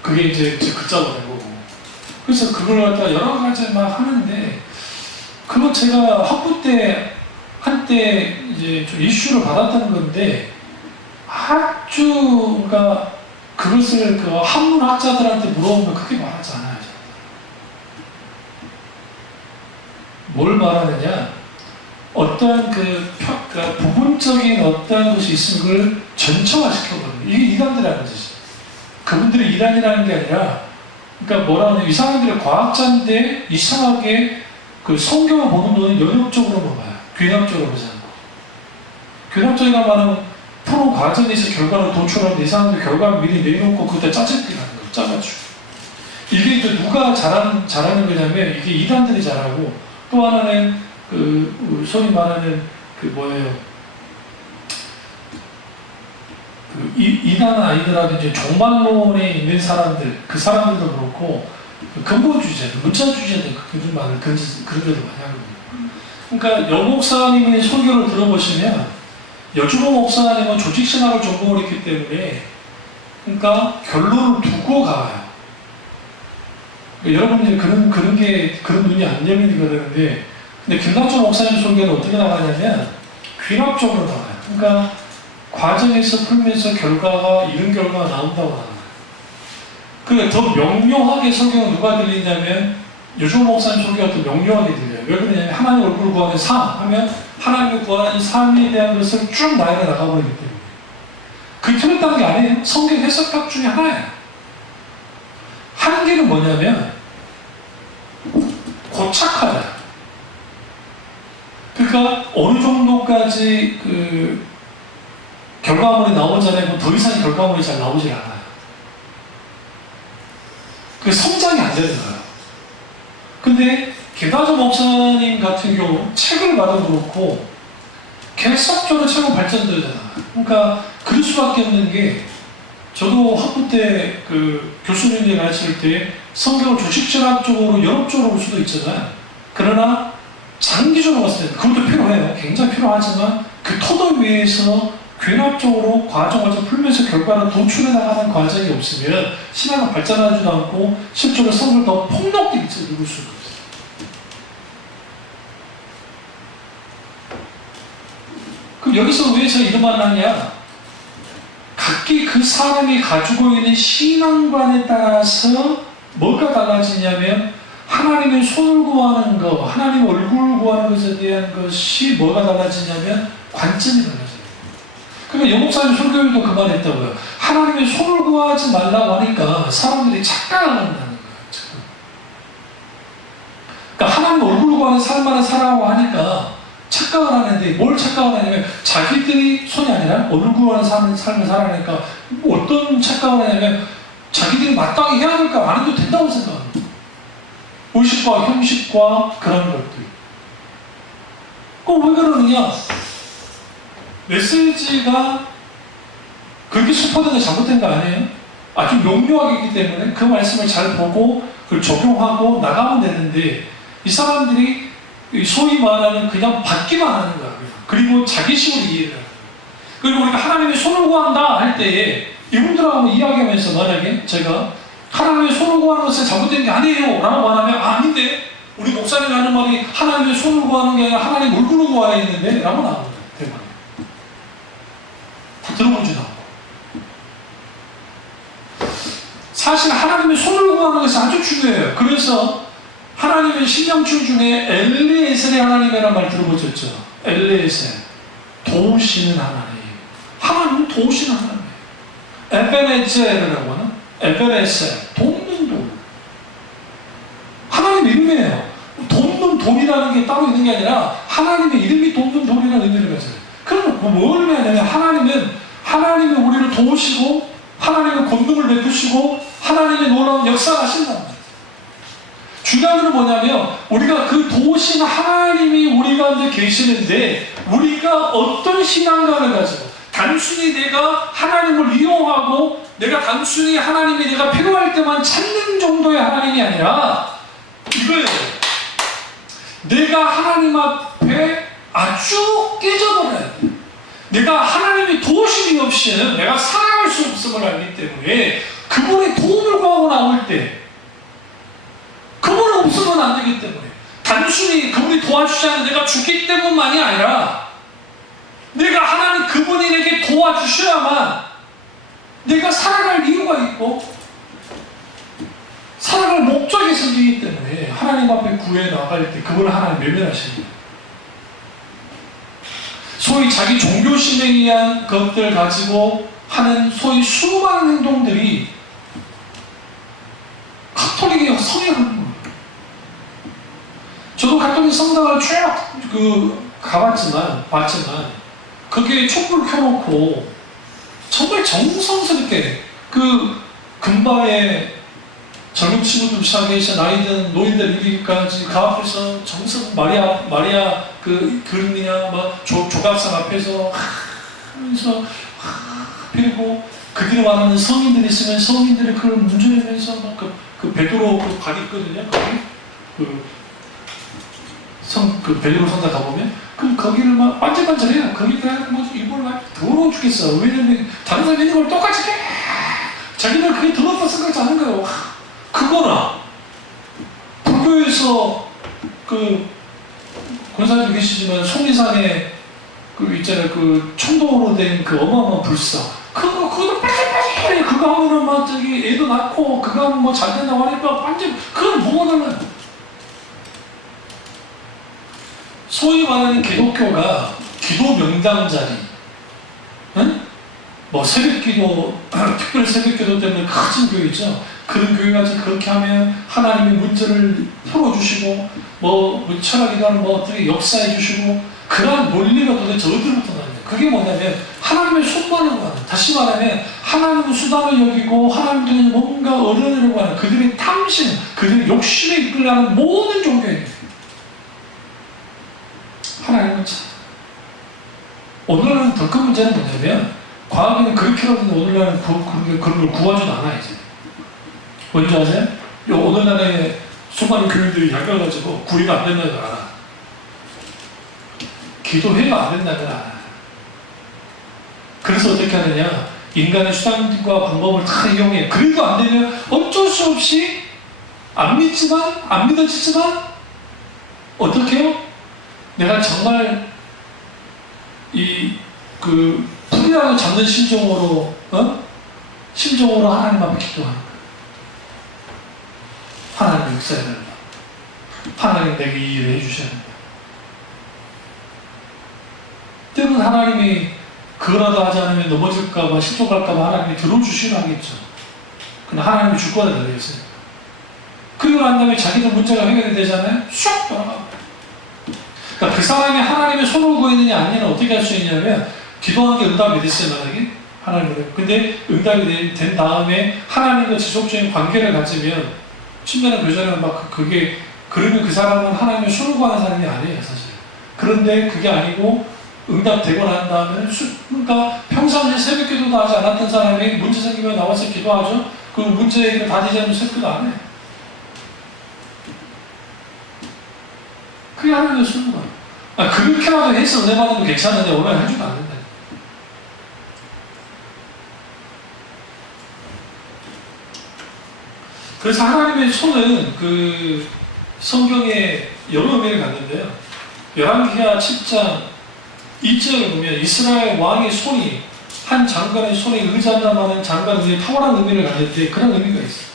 그게 이제 글자가 된 거고. 그래서 그걸 갖다가 여러 가지 막 하는데 그거 제가 학부 때 한때 이제 좀 이슈를 받았다는 건데 아주 그러니까 그것을 그 한문학자들한테 물어보면 그렇게 말하지 않아요. 뭘 말하느냐? 어떤 부분적인 어떤 것이 있으면 그걸 전처화시켜버려요. 이게 이단들이라는 뜻이죠. 그분들이 이단이라는 게 아니라, 그러니까 뭐라 하냐, 이 사람들이 과학자인데 이상하게 그 성경을 보는 눈은 연역적으로만 봐요. 균형적으로 보지 않고. 균형적이라는 말은 프로 과정에서 결과를 도출하는데 이 사람들 결과를 미리 내놓고 그때 짜증기 하는 거예요. 짜가지고. 이게 이제 누가 잘하는 거냐면 이게 이단들이 잘하고 또 하나는 소위 말하는 뭐예요? 이단 아이들하고 이제 종말론에 있는 사람들, 그 사람들도 그렇고, 근본주의자들, 문자주의자들, 그들 많은 그런 데도 많이 하거든요. 그러니까 여 목사님의 설교를 들어보시면, 여주보 목사님은 조직신학을 전공을 했기 때문에, 그러니까 결론을 두고 가요. 그러니까 여러분들이 그런 눈이 안 열리는 거 되는데, 근데 김남철 목사님 설교는 어떻게 나가냐면, 귀납적으로 나가요. 그러니까, 과정에서 풀면서 결과가, 이런 결과가 나온다고 나가요. 더 명료하게 설교가 누가 들리냐면, 여주보 목사님 설교가 더 명료하게 들려요. 왜 그러냐면, 하나님 얼굴을 구하는 삶 하면, 하나님을 구하는 이 삶에 대한 것을 쭉 나열해 나가버리기 때문에. 그게 틀렸다는 게 아니에요. 성경 해석학 중에 하나예요. 한계는 뭐냐면, 고착하다. 그러니까, 어느 정도까지 결과물이 나오지 않고 더 이상 결과물이 잘 나오질 않아요. 그 성장이 안 되는 거예요. 근데 김다조 목사님 같은 경우 책을 봐도 그렇고 계속적으로 책은 발전되잖아요. 그러니까 그럴 수밖에 없는 게 저도 학부 때 교수님들이 가르칠 때 성경을 조직신학적으로 여러 쪽으로 볼 수도 있잖아요. 그러나 장기적으로 봤을 때 그것도 필요해요. 굉장히 필요하지만 그 터도 위에서 귀납적으로 과정을 풀면서 결과를 도출해 나가는 과정이 없으면 신앙은 발전하지도 않고 실제로 성을 더 폭넓게 읽을 수가 없어요. 그럼 여기서 왜 제가 이런 말을 하냐? 각기 그 사람이 가지고 있는 신앙관에 따라서 뭐가 달라지냐면 하나님의 손을 구하는 것, 하나님의 얼굴을 구하는 것에 대한 것이 뭐가 달라지냐면 관점이 달라져요. 그러니까 여목사님 설교에도 그 말 했다고요. 하나님의 손을 구하지 말라고 하니까 사람들이 착각을 한다는 거예요. 지금. 그러니까 하나님 얼굴을 구하는 삶만을 살아가고 하니까 착각을 하는데 뭘 착각을 하냐면 자기들이 손이 아니라 얼굴 구하는 삶을 살아가니까 어떤 착각을 하냐면 자기들이 마땅히 해야 될까 안 해도 된다고 생각합니다. 의식과 형식과 그런 것들. 왜 그러느냐? 메시지가 그렇게 수포된 게 잘못된 거 아니에요? 아주 명료하게 있기 때문에 그 말씀을 잘 보고 그걸 적용하고 나가면 되는데 이 사람들이 소위 말하는 그냥 받기만 하는 거야. 그리고 자기식으로 이해를 하는 거야. 그리고 우리가 하나님의 손을 구한다 할 때에 이분들하고 이야기하면서 만약에 제가 하나님의 손을 구하는 것은 잘못된 게 아니에요 라고 말하면 아닌데 우리 목사님이 하는 말이 하나님의 손을 구하는 게 아니라 하나님 얼굴을 구해야 했는데 라고 나오는 거예요. 대박에. 다 들어보지도 않고. 사실 하나님의 손을 구하는 것이 아주 중요해요. 그래서 하나님의 신명출 중에 엘리에셀의 하나님이라는 말 들어보셨죠? 엘리에셀. 도우시는 하나님. 하나님은 도우시는 하나님. 에베네젤이라고 하는 에베네셀. 돕는 돌. 하나님 이름이에요. 돕는 돌이라는 게 따로 있는 게 아니라 하나님의 이름이 돕는 돌이라는 의미를 가져요. 그럼 뭘 의미하냐면 하나님이 우리를 도우시고 하나님의 권능을 베푸시고 하나님의 놀라운 역사를 하신다는 거예요. 중요한 건 뭐냐면 우리가 그 도우신 하나님이 우리 가운데 계시는데 우리가 어떤 신앙관을 가지고 단순히 내가 하나님을 이용하고 내가 단순히 하나님이 내가 필요할 때만 찾는 정도의 하나님이 아니라 이거예요. 내가 하나님 앞에 아주 깨져버려야 돼. 내가 하나님의 도우심이 없이는 내가 살아갈 수 없음을 알기 때문에 그분의 도움을 구하고 나올 때 그분은 없으면 안 되기 때문에 단순히 그분이 도와주지 않는 내가 죽기 때문만이 아니라 내가 하나님 그분이 내게 도와주셔야만 내가 살아갈 이유가 있고 살아갈 목적이 생기기 때문에 하나님 앞에 구해 나갈 때 그분을 하나님 외면하시는 거예요. 소위 자기 종교심에 의한 것들을 가지고 하는 소위 수많은 행동들이 가톨릭의 성향인 거예요. 저도 가톨릭 성당을 쭉 봤지만 거기에 촛불 켜놓고 정말 정성스럽게 그 금방에 젊은 친구들 시작해서 나이든 노인들 이르기까지 그 앞에서 정성 마리아 그 그림이냐 막 조각상 앞에서 하면서 그리고 그들이 말하는 성인들이 있으면 성인들이 그걸 문제내면서 그 베드로 그 발 있거든요. 거기 그 베드로 성당 가보면 거기를 막 반짝반짝해요. 거기다 뭐 이걸 막 더러워 죽겠어. 왜냐면 다른 사람이 있는 걸 똑같이 해. 자기들 그게 더럽다 생각하지 않는 거예요. 그거나 불교에서 그 권사님도 계시지만 속리산에 그 있잖아요. 그 천도로 된 그 어마어마한 불사. 그거도 빨리 그거 하면은 막 저기 애도 낳고 그거 하면 뭐 잘 된다고 하니까 완전 그건 뭐가 달라요. 소위 말하는 기독교가 기도 명당 자리, 응? 뭐 새벽기도, 특별 새벽기도 때문에 커진 교회 있죠. 그런 교회가 그렇게 하면 하나님이 문제를 풀어주시고 뭐 철학이든 뭐 어떻게 역사해 주시고 그런 논리가 도대체 어디로부터 나냐. 그게 뭐냐면 하나님의 손만으로 하는, 다시 말하면 하나님의 수단을 여기고 하나님들이 뭔가 얻어내려고 하는 그들의 탐심, 그들의 욕심에 이끌려는 모든 종교예요. 하나님은 참. 오늘날은 더 큰 문제는 뭐냐면 과거에는 그렇게라도 오늘날은 그런 걸 구하지도 않아 이제. 뭔지 아세요? 오늘날의 수많은 교인들이 약해가지고 구의가 안 된다는 걸 알아. 기도해도 안 된다는 걸 알아. 그래서 어떻게 하느냐? 인간의 수단과 방법을 다 이용해. 그래도 안 되면 어쩔 수 없이 안 믿지만, 안 믿어지지만 어떻게 해요? 내가 정말 풀이라도 잡는 심정으로 심정으로 하나님 앞에 기도하는 거예요. 하나님 역사해 달라. 하나님 내게 이 일을 해주셔야 된다. 때로는 하나님이 그거라도 하지 않으면 넘어질까봐 실족할까봐 하나님이 들어주시면 하겠죠. 그러나 하나님이 줄 거다 그러겠어요. 그리고 난 다음에 자기들 문제가 해결이 되잖아요. 쑥 돌아가고. 그러니까 그 사람이 하나님의 손을 구했느냐 아니냐 어떻게 할 수 있냐면 기도한 게 응답이 됐어요. 만약에 하나님을. 근데 응답이 된 다음에 하나님과 지속적인 관계를 가지면 친밀한 교제는 막 그러면 그 사람은 하나님의 손을 구하는 사람이 아니에요 사실. 그런데 그게 아니고 응답되고 난 다음에 그러니까 평상시에 새벽 기도도 하지 않았던 사람이 문제 생기면 나와서 기도하죠. 그 문제 얘기를 다 되지 새벽 기도 안 해. 그게 하나님의 손을 구하. 그렇게라도 해서 은혜 받으면 괜찮은데 오늘 해주면 안 된다. 그래서 하나님의 손은 그 성경에 여러 의미를 갖는데요. 열왕기하 7장 2절을 보면 이스라엘 왕의 손이 한 장관의 손에 의지한다는 장관의 탁월한 의미를 갖는데 그런 의미가 있어요.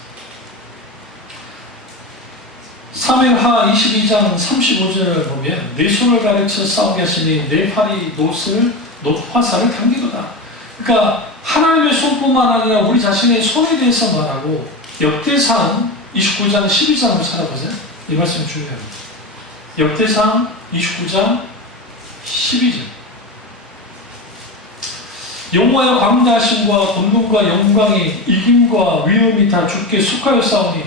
사무엘하 22장 35절을 보면 내 손을 가르쳐 싸우게 하시니 내 팔이 화살을 당기도다. 그러니까 하나님의 손뿐만 아니라 우리 자신의 손에 대해서 말하고 역대상 29장 12장을 찾아보세요. 이 말씀이 중요합니다. 역대상 29장 12절. 여호와의 광대하심과 권능과 영광이 이김과 위엄이 다 주께 속하였사오니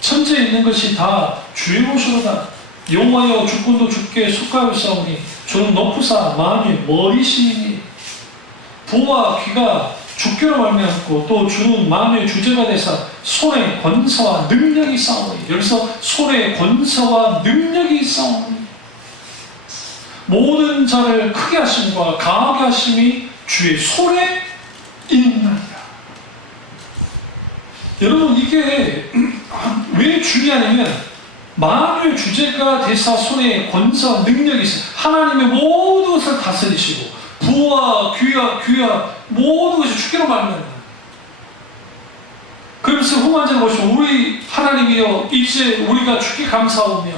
천지에 있는 것이 다 주의 것이로다. 여호와여 주권도 주께 속하였사오니 주는 높으사 마음이 머리시니 부와 귀가 주께로 말미암고 또 주는 마음의 주제가 되사 손에 권세와 능력이 싸우니 여기서 손에 권세와 능력이 싸우니 모든 자를 크게 하심과 강하게 하심이 주의 손에 있느니라. 여러분 이게 왜 중요하냐면 마음의 주제가 되사 손에 권세와 능력이 있어요. 하나님의 모든 것을 다스리시고 부와 귀와 모든 것이 주께로 말미암는 거예요. 그러면서 후반전을 보시면 우리 하나님이여 이제 우리가 주께 감사하며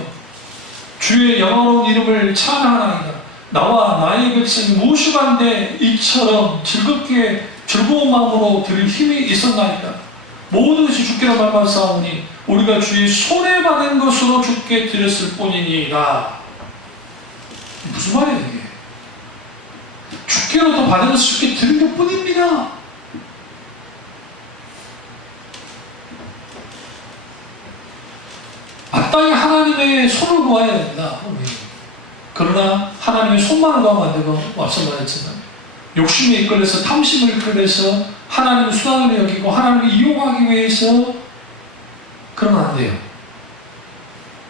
주의 영원한 이름을 찬양하나이다. 나와 나의 백성이 무식한데 이처럼 즐거운 마음으로 드릴 힘이 있었나이다. 모든 것이 주께로 말미암사오니 우리가 주의 손에 받은 것으로 주께 드렸을 뿐이니라. 무슨 말이에요 이게? 주께로도 받은 것을 주께 드린 것 뿐입니다. 마땅히 하나님의 손을 구해야 된다. 그러나 하나님의 손만을 구하면 안 되고 앞서 말했지만 욕심에 이끌려서 탐심을 이끌려서 하나님의 수단을 여기고 하나님을 이용하기 위해서 그러면 안 돼요.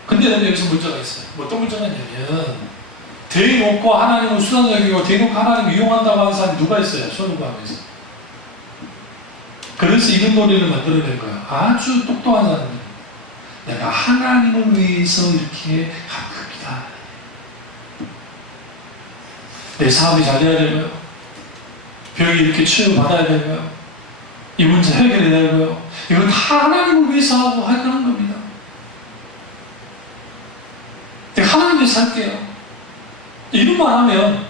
근데 여기서 문제가 있어요. 어떤 문제가 있냐면 대놓고 하나님을 수단을 여기고 대놓고 하나님을 이용한다고 하는 사람이 누가 있어요? 손을구하면서. 그래서 이런 놀이를 만들어낸 거예요. 아주 똑똑한 사람들. 내가 하나님을 위해서 이렇게 한 겁니다. 내 사업이 잘 돼야 되고요. 병이 이렇게 치유받아야 되고요. 이 문제 해결해야 되고요. 이건 다 하나님을 위해서 하고 하는 겁니다. 내가 하나님 위해서 할게요. 이런 말 하면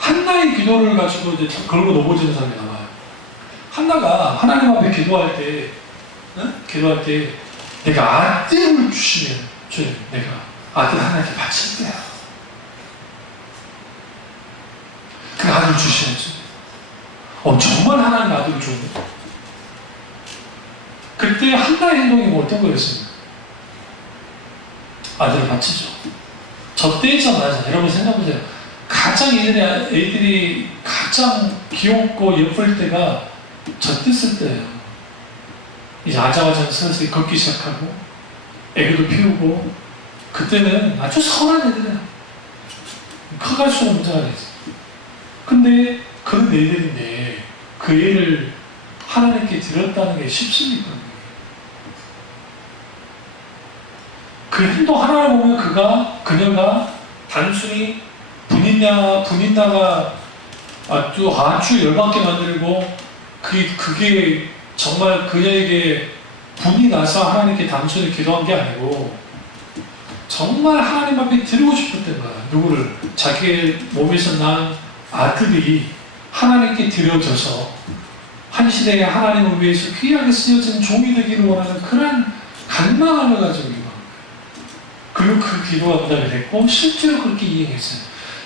한나의 기도를 가지고 이제 걸고 넘어지는 사람이 나와요. 한나가 하나님 앞에 기도할 때, 기도할 때 내가 아들을 주시면 내가 아들 하나님께 바칠 거야. 그 아들 주셔야죠. 정말 하나님 아들을 줬네. 그때 한나의 행동이 어떤 거였습니까? 아들을 바치죠. 저 때잖아요. 여러분 생각해보세요. 가장 애들이 가장 귀엽고 예쁠 때가 저 뗐을 때예요. 이제 아장아장 슬슬 걷기 시작하고 애교도 피우고 그때는 아주 선한 애들이야. 커갈수록 문제가 되지. 근데 그런 애들인데 그 애를 하나님께 드렸다는 게 쉽습니까? 그 행동 하나를 보면 그녀가 단순히 분인나가 아주 열받게 만들고 그게 정말 그녀에게 분이 나서 하나님께 단순히 기도한 게 아니고 정말 하나님 앞에 드리고 싶었던 거야. 누구를? 자기의 몸에서 난 아들이 하나님께 드려져서 한 시대에 하나님을 위해서 귀하게 쓰여진 종이 되기를 원하는 그런 갈망함을 가지고 있는 거예요. 그리고 그 기도가 부담이 됐고 실제로 그렇게 이행했어요.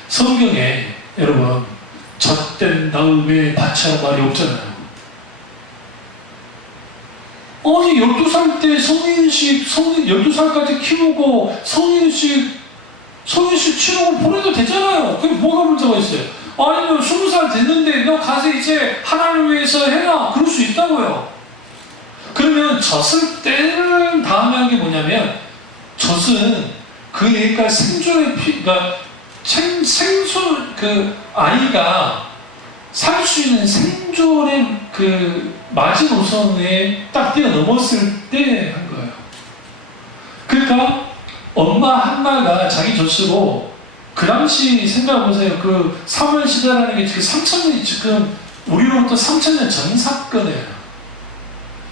성경에 여러분 젖된 나음의 밭이라는 말이 없잖아요. 아니 12살 때 성인식 12살까지 키우고 성인식 치료를 보내도 되잖아요. 그게 뭐가 문제가 있어요? 아니면 20살 됐는데 너 가서 이제 하나님을 위해서 해라. 그럴 수 있다고요. 그러면 젖을 떼는 다음에 한 게 뭐냐면 젖은 그 애가 생존의 그러니까 생존 아이가 살 수 있는 생존의 마지노선에 딱 뛰어넘었을 때 한 거예요. 그러니까 엄마 한나가 자기 젖으로 그 당시 생각해보세요. 그 사무엘 시대라는 게 지금 3,000년이 지금 우리로부터 3,000년 전 사건이에요.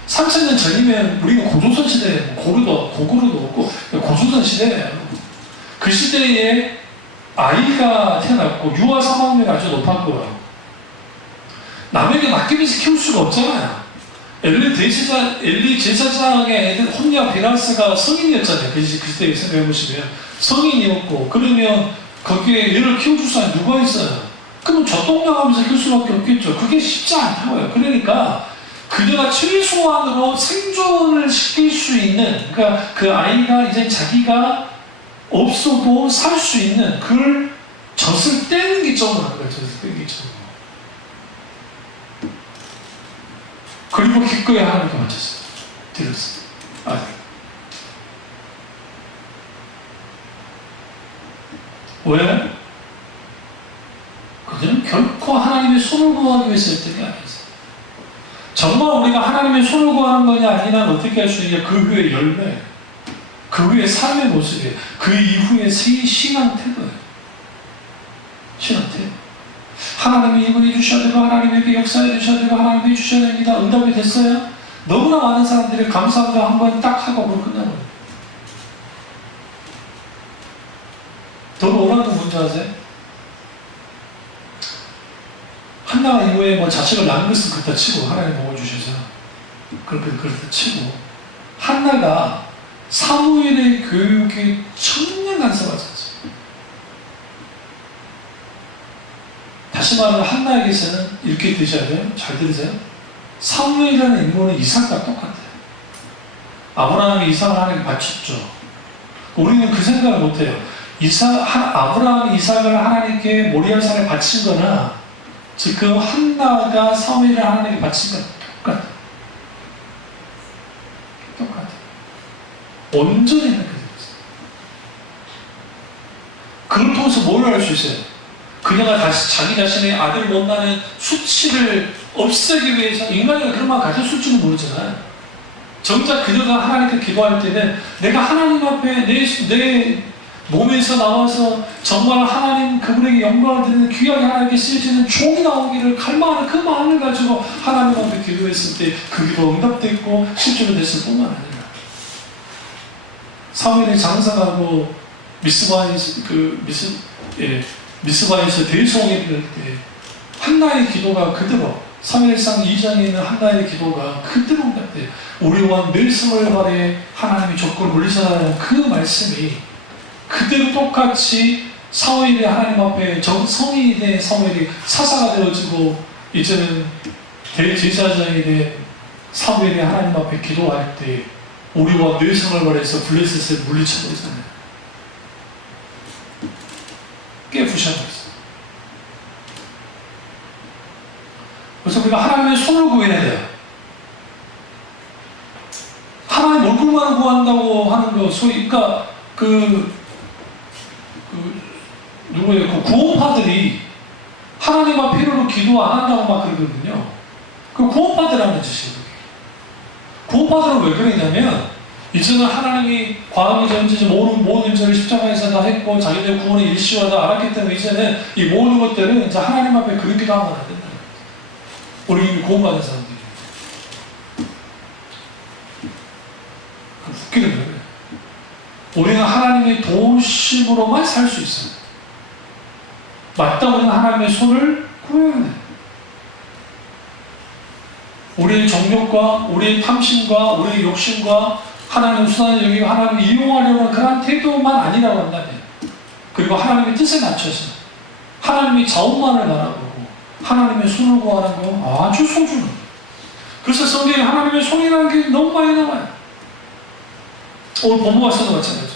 3,000년 전이면 우리는 고조선 시대에 고구려도 없고 고조선 시대예요. 그 시대에 아이가 태어났고 유아 사망률이 아주 높았고요. 남에게 맡기면서 키울 수가 없잖아요. 엘리 제사장의 애들 홈리와 비나스가 성인이었잖아요. 그 시대에 생각해보시면 성인이었고 그러면 거기에 얘를 키워줄 사람이 누가 있어요? 그럼 젖동량하면서 키울 수밖에 없겠죠. 그게 쉽지 않다고요. 그러니까 그녀가 최소한으로 생존을 시킬 수 있는 그러니까 그 아이가 이제 자기가 없어도 살 수 있는 그걸 젖을 떼는 게 점을 거예요. 젖을 떼는 게 점. 그리고 기꺼이 하나님께 바쳤어요. 드렸어요. 아들. 왜? 그들은 결코 하나님의 손을 구하기 위해서 했던 게 아니었어요. 정말 우리가 하나님의 손을 구하는 거냐 아니냐는 어떻게 할 수 있냐? 그 후의 열매, 그 후의 삶의 모습이에요. 그 이후의 신앙 태도예요. 신앙 태도. 하나님이 이거 해주셔야 되고 하나님에게 역사해 주셔야 되고 하나님이 해주셔야 됩니다. 응답이 됐어요? 너무나 많은 사람들이 감사합니다 한번 딱 하고 그걸 끝나버려요. 더 놀라운 건 뭔지 아세요? 한나가 이후에 뭐 자식을 낳은 것은 그렇다 치고 하나님 먹어주셔서 그렇다 치고 한나가 사무엘의 교육에 천년 간섭하셨어요. 다시 말하면 한나에게서는 이렇게 되셔야 돼요. 잘 들으세요. 사무엘이라는 인물은 이삭과 똑같아요. 아브라함이 이삭을 하나님께 바쳤죠. 우리는 그 생각을 못해요. 아브라함이 이삭을 하나님께 모리아산에 바친 거나 지금 한나가 사무엘을 하나님께 바친 건 똑같아. 똑같아. 온전히 그렇게 되었어. 그걸 통해서 뭘 할 수 있어요? 그녀가 다시 자기 자신의 아들을 못 낳는 수치를 없애기 위해서, 인간이 그런 마음 가질 수 있지는 모르잖아요. 정작 그녀가 하나님께 기도할 때는 내가 하나님 앞에 내 몸에서 나와서 정말 하나님 그분에게 영광을 드리는 귀하게 하나님께 쓰여지는 종이 나오기를 갈망하는 그 마음을 가지고 하나님 앞에 기도했을 때 그 기도 응답됐고 실제로 됐을 뿐만 아니라, 사무엘이 장사가고 미스바에서 대성회를 할 때 한나의 기도가 그대로, 사무엘상 2장에 있는 한나의 기도가 그대로 응답돼요. 우리와 늘 성을 바래 하나님이 조건을 물리시라는 그 말씀이 그대로 똑같이 사무엘이 하나님 앞에 성인이 된 사무엘이 사사가 되어지고 이제는 대제사장이 된 사무엘이 하나님 앞에 기도할 때 우리와 늘 성을 바래서 블레셋을 물리쳐버리잖아요. 깨부셔버렸어요. 그래서 우리가 하나님의 손을 구해야 돼요. 하나님 얼굴만 구한다고 하는 거, 소위, 그러니까 누구예요? 그 구원파들이 하나님 앞에 필요로 기도 안 한다고 막 그러거든요. 그 구원파들하는 짓이에요. 구원파들은 왜 그러냐면, 이제는 하나님이 과학의 전지 모든 일을 십자가에서 다 했고 자기들 구원의 일시화다 알았기 때문에 이제는 이 모든 것들은 이제 하나님 앞에 그런 기도 하면 안 된다. 우리 이미 구원받은 사람들이. 웃기는 거예요. 우리는 하나님의 도우심으로만 살 수 있어요. 맞다, 우리는 하나님의 손을 구해야 돼. 우리의 정욕과 우리의 탐심과 우리의 욕심과 하나님의 수단을 여기고 하나님을 이용하려는 그런 태도만 아니라고 한다면, 그리고 하나님의 뜻에 맞춰서 하나님의 자원만을 바라보고 하나님의 손을 구하는 거 아주 소중해요. 그래서 성경에 하나님의 손이라는 게 너무 많이 나와요. 오늘 본문에서도 마찬가지죠.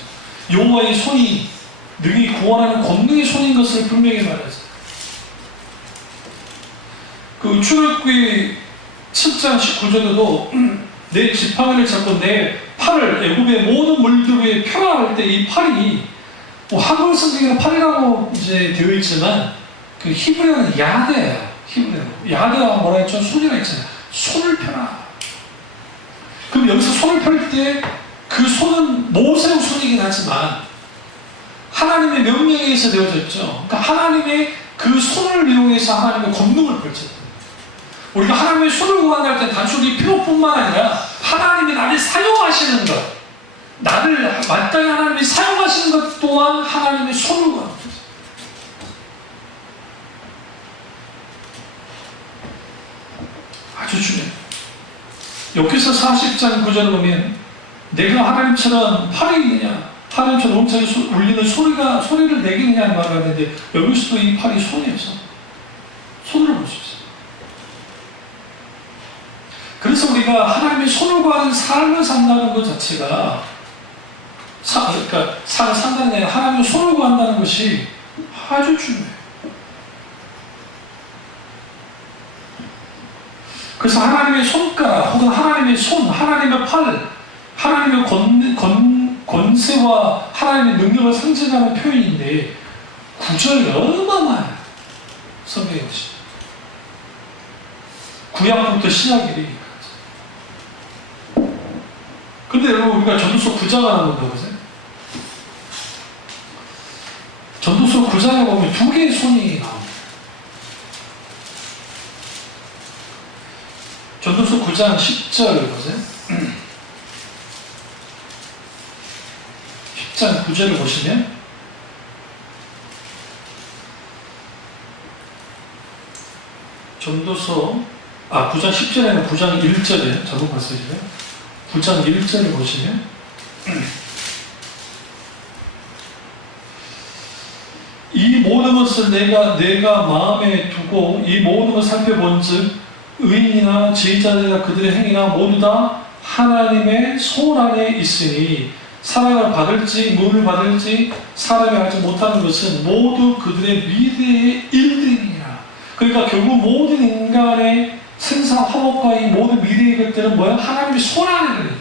여호와의 손이 능히 구원하는 권능의 손인 것을 분명히 말했어요. 그 출애굽기 7장 19절에도 내 지팡이를 잡고 내 팔을 애굽의 모든 물들 위에 펴라 할 때 이 팔이, 한글 성경에는 팔이라고 이제 되어 있지만 그 히브리어는 야드예요. 히브리어로 야드가 뭐라 했죠? 손이라 했잖아요. 손을 펴라. 그럼 여기서 손을 펼 때 그 손은 모세의 손이긴 하지만 하나님의 명령에 의해서 되어졌죠. 그러니까 하나님의 그 손을 이용해서 하나님의 권능을 펼쳤다. 우리가 하나님의 손을 구한다 할 때 단순히 필요뿐만 아니라 하나님이 나를 사용하시는 것, 나를 마땅히 하나님이 사용하시는 것 또한 하나님의 손을 구하는 거죠. 아주 중요해요. 여기서 40장 9절을 보면 내가 하나님처럼 팔이 있느냐, 하나님처럼 음성이 울리는 소리를 내겠느냐는 말을 하는데, 여기서도 이 팔이 손이어서 손으로 볼 수 있어요. 그래서 우리가 하나님의 손을 구하는 삶을 산다는 것 자체가, 그러니까 삶을 산다는 게 아니라 하나님의 손을 구한다는 것이 아주 중요해요. 그래서 하나님의 손가락 혹은 하나님의 손, 하나님의 팔, 하나님의 권세와 하나님의 능력을 상징하는 표현인데, 구절이 어마어마해요. 성경의 것이. 구약부터 신약이니까. 근데 여러분, 우리가 전도서 9장을 한번 보세요. 전도서 9장에 보면 두 개의 손이 나옵니다. 전도서 9장 10절 보세요. 10장 9절을 보시면 전도서 9장 10절에 아니라 9장 1절에 잘못 봤어요. 9장 1절을 보시면 이 모든 것을 내가 마음에 두고 이 모든 것을 살펴본즉 의인이나 지혜자들이나 그들의 행위나 모두 다 하나님의 손 안에 있으니 사랑을 받을지 문을 받을지 사람이 알지 못하는 것은 모두 그들의 미래의 일들이니라. 그러니까 결국 모든 인간의 생사 화목과 이 모든 미래의 것들은 뭐야? 하나님의 손 안에 들어있는 거예요.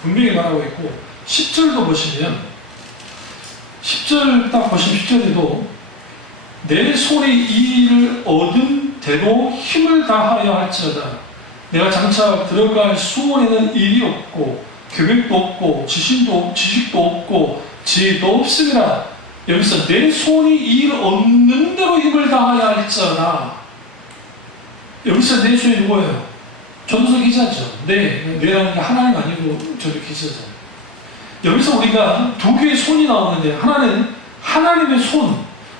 분명히 말하고 있고 10절도 보시면 10절 딱 보시면 10절에도 내 손에 이 일을 얻은 대로 힘을 다하여 할지어다. 내가 장차 들어갈 수원에는 일이 없고 계획도 없고 지식도 없고 지혜도 없습니다. 여기서 내 손이 이 일을 얻는 대로 힘을 다하여 할지어다. 여기서 내 손이 누구예요? 전도서 기자죠. 내라는 게 하나님 아니고 저기 기자죠. 여기서 우리가 두 개의 손이 나오는데 하나는 하나님의 손,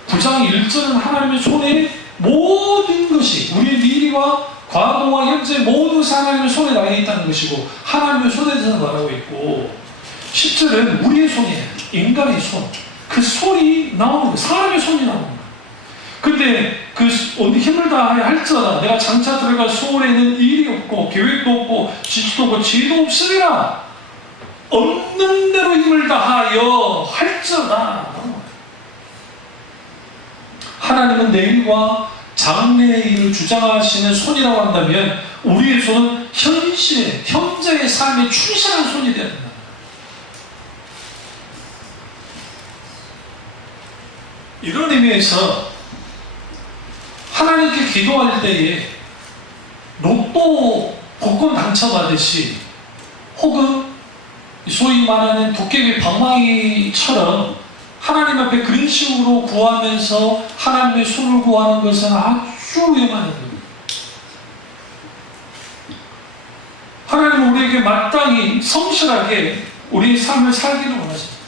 9장 1절은 하나님의 손에 모든 것이 우리의 미래와 과거와 현재 모든 것이 하나님의 손에 나와 있다는 것이고 하나님의 손에 대해서 말하고 있고 10절은 우리의 손이에요. 인간의 손. 그 손이 나오는 거예요. 사람의 손이 나오는 거예요. 근데 그 힘을 다하여 할지어다. 내가 장차 들어갈 수원에는 일이 없고 계획도 없고 지식도 없고 지혜도 없으리라. 없는 대로 힘을 다하여 할지어다. 하나님은 내일과 장래의 일을 주장하시는 손이라고 한다면 우리의 손은 현재의 삶에 충실한 손이 되어야 된다. 이런 의미에서 하나님께 기도할 때에 로또 복권 당첨하듯이 혹은 소위 말하는 도깨비 방망이처럼 하나님 앞에 그런 식으로 구하면서 하나님의 손을 구하는 것은 아주 위험한 일입니다. 하나님은 우리에게 마땅히 성실하게 우리의 삶을 살기를 원하십니다.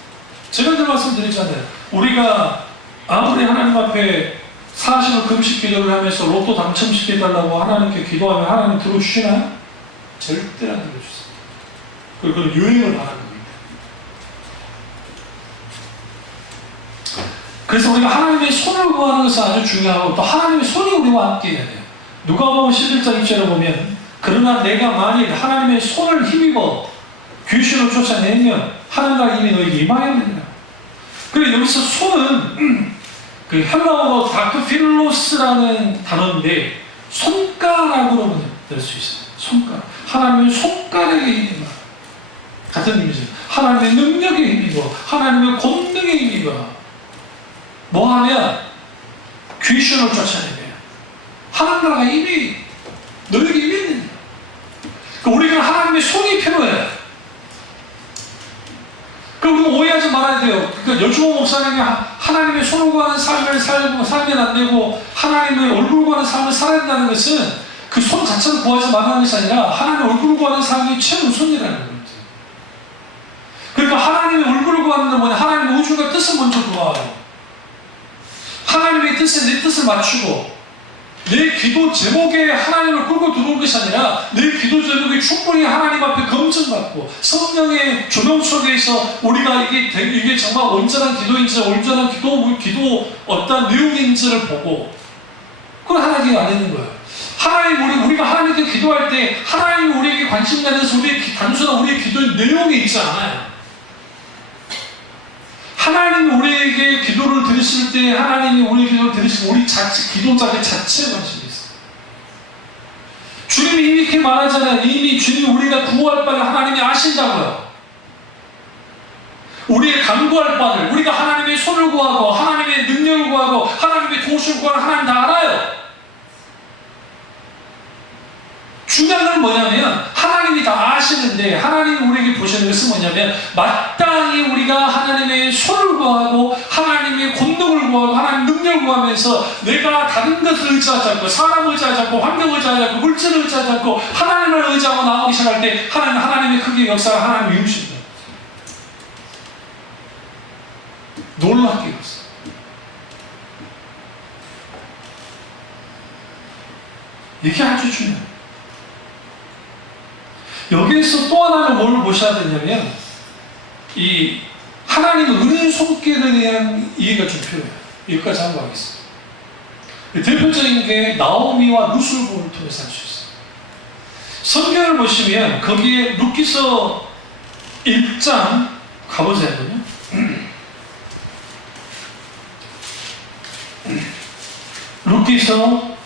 제가 늘 말씀드리잖아요. 우리가 아무리 하나님 앞에 40일 금식 기도를 하면서 로또 당첨시켜달라고 하나님께 기도하면 하나님 들어주시나요? 절대 안 들어주세요. 그건 유행을 바라는 겁니다. 그래서 우리가 하나님의 손을 구하는 것은 아주 중요하고 또 하나님의 손이 우리와 함께 해야 돼요. 누가복음 11장 2절에 보면 그러나 내가 만일 하나님의 손을 힘입어 귀신을 쫓아내면 하늘나라 힘이 너에게 임하였느니라. 그리고 여기서 손은 그 헬라어로 다크필로스라는 단어인데 손가락으로 될 수 있어요. 손가락. 하나님의 손가락에 힘입어. 같은 의미죠. 하나님의 능력에 힘입어. 하나님의 권능에 힘입어. 뭐하면 귀신을 쫓아내면 하나님나라가 이미 너에게 이미 있는 거예요. 우리가 하나님의 손이 필요해요. 우리가 오해하지 말아야 돼요. 그러니까 여주호 목사님이 하나님의 손을 구하는 삶을 살면 안 되고 하나님의 얼굴 구하는 삶을 살아야 된다는 것은 그 손 자체를 구하지 말라는 것이 아니라 하나님의 얼굴 구하는 삶이 최우선이라는 거예요. 그러니까 하나님의 얼굴을 구하는 건 뭐냐? 하나님의 우주가 뜻을 먼저 구하요. 하나님의 뜻에 내 뜻을 맞추고 내 기도 제목에 하나님을 끌고 들어온 것이 아니라 내 기도 제목이 충분히 하나님 앞에 검증받고 성령의 조명 속에서 우리가 이게 정말 온전한 기도인지 온전한 기도 어떤 내용인지를 보고 그걸 하나님이 안 했는 거예요. 우리가 하나님께 기도할 때 하나님이 우리에게 관심 가져서 단순한 우리의 기도의 내용이 있지 않아요. 하나님이 우리에게 기도를 들으실 때 하나님이 우리 기도를 들으시고 우리 기도자의 자체에 관심이 있어요. 주님이 이렇게 말하잖아요. 이미 주님이 우리가 구할 바를 하나님이 아신다고요. 우리의 간구할 바를 우리가 하나님의 손을 구하고 하나님의 능력을 구하고 하나님의 도우심을 구하는 하나님 다 알아요. 중요한 건 뭐냐면 하나님이 다 아시는데 하나님이 우리에게 보시는 것은 뭐냐면 마땅히 우리가 하나님의 손을 구하고 하나님의 권능을 구하고 하나님의 능력을 구하면서 내가 다른 것을 의지하지 않고 사람을 의지하지 않고 환경을 의지하지 않고 물질을 의지하지 않고 하나님을 의지하고 나오기 시작할 때 하나님의 크게 역사를 하나님이 이루신다. 놀랍게 이뤘어요. 이게 아주 중요해요. 여기에서 또 하나는 뭘 보셔야 되냐면 이 하나님의 은혜의 손길에 대한 이해가 좀 필요해요. 여기까지 한번 하겠습니다. 대표적인 게 나오미와 루스를 통해서 할 수 있어요. 성경을 보시면 거기에 룻기서 1장 가보자면요. 룻기서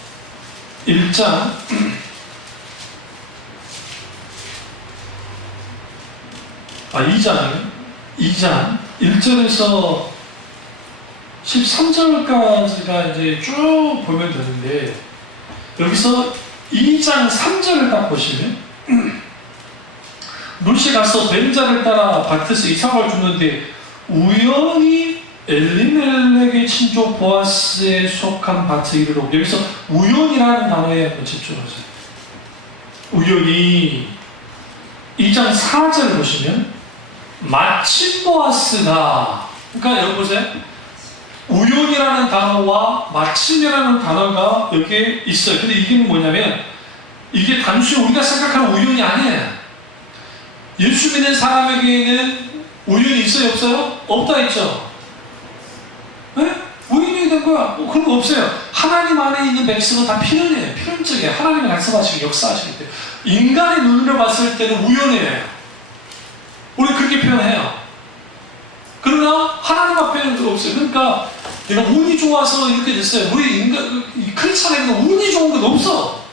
1장 2장 1절에서 13절까지가 이제 쭉 보면 되는데, 여기서 2장 3절을 딱 보시면 룻이 가서 뱀자를 따라 밭에서 이삭을 줍는데 우연히 엘리멜렉의 친족 보아스에 속한 밭에 이르러, 여기서 우연이라는 단어에 한번 집중하세요. 우연히 2장 4절 보시면 마침 보아스가, 그러니까 여러분 보세요. 우연이라는 단어와 마침이라는 단어가 여기에 있어요. 근데 이게 뭐냐면, 이게 단순히 우리가 생각하는 우연이 아니에요. 예수 믿는 사람에게는 우연이 있어요, 없어요? 없다 했죠? 네? 우연이 된 거야. 그런 거 없어요. 하나님 안에 있는 백성은 다 필연이에요. 필연적이에요. 하나님이 말씀하시고 역사하시기 때문에. 인간의 눈으로 봤을 때는 우연이에요. 우리 그렇게 표현해요. 그러나 하나님 앞에는 그거 없어요. 그러니까 내가 운이 좋아서 이렇게 됐어요. 우리 인간, 크리스찬에게는 운이 좋은 건 없어.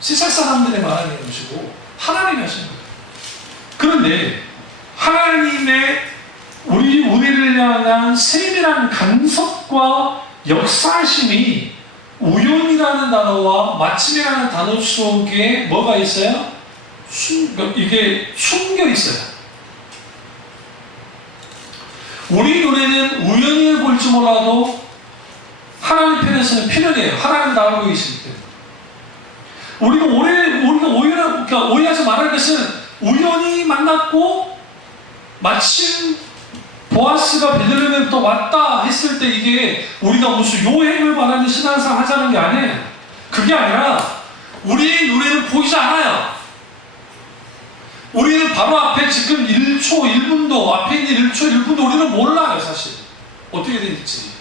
세상 사람들이 말하는 것이고 하나님이 하시는 거예요. 그런데 하나님의 우리를 향한 세밀한 간섭과 역사심이 우연이라는 단어와 마침이라는 단어 속에 뭐가 있어요? 이게 숨겨 있어요. 우리 눈에는 우연히 볼지 몰라도 하나님 편에서는 필연이에요. 하나님 다 알고 계시기 때문에. 우리가 오해하지 말할 것은 우연히 만났고 마침 보아스가 베들레헴부터 왔다 했을 때 이게 우리가 무슨 요행을 말하는 신앙상 하자는 게 아니에요. 그게 아니라 우리의 눈에는 보이지 않아요. 우리는 바로 앞에 지금 1초 1분도 앞에 있는 1초 1분도 우리는 몰라요. 사실 어떻게 될지.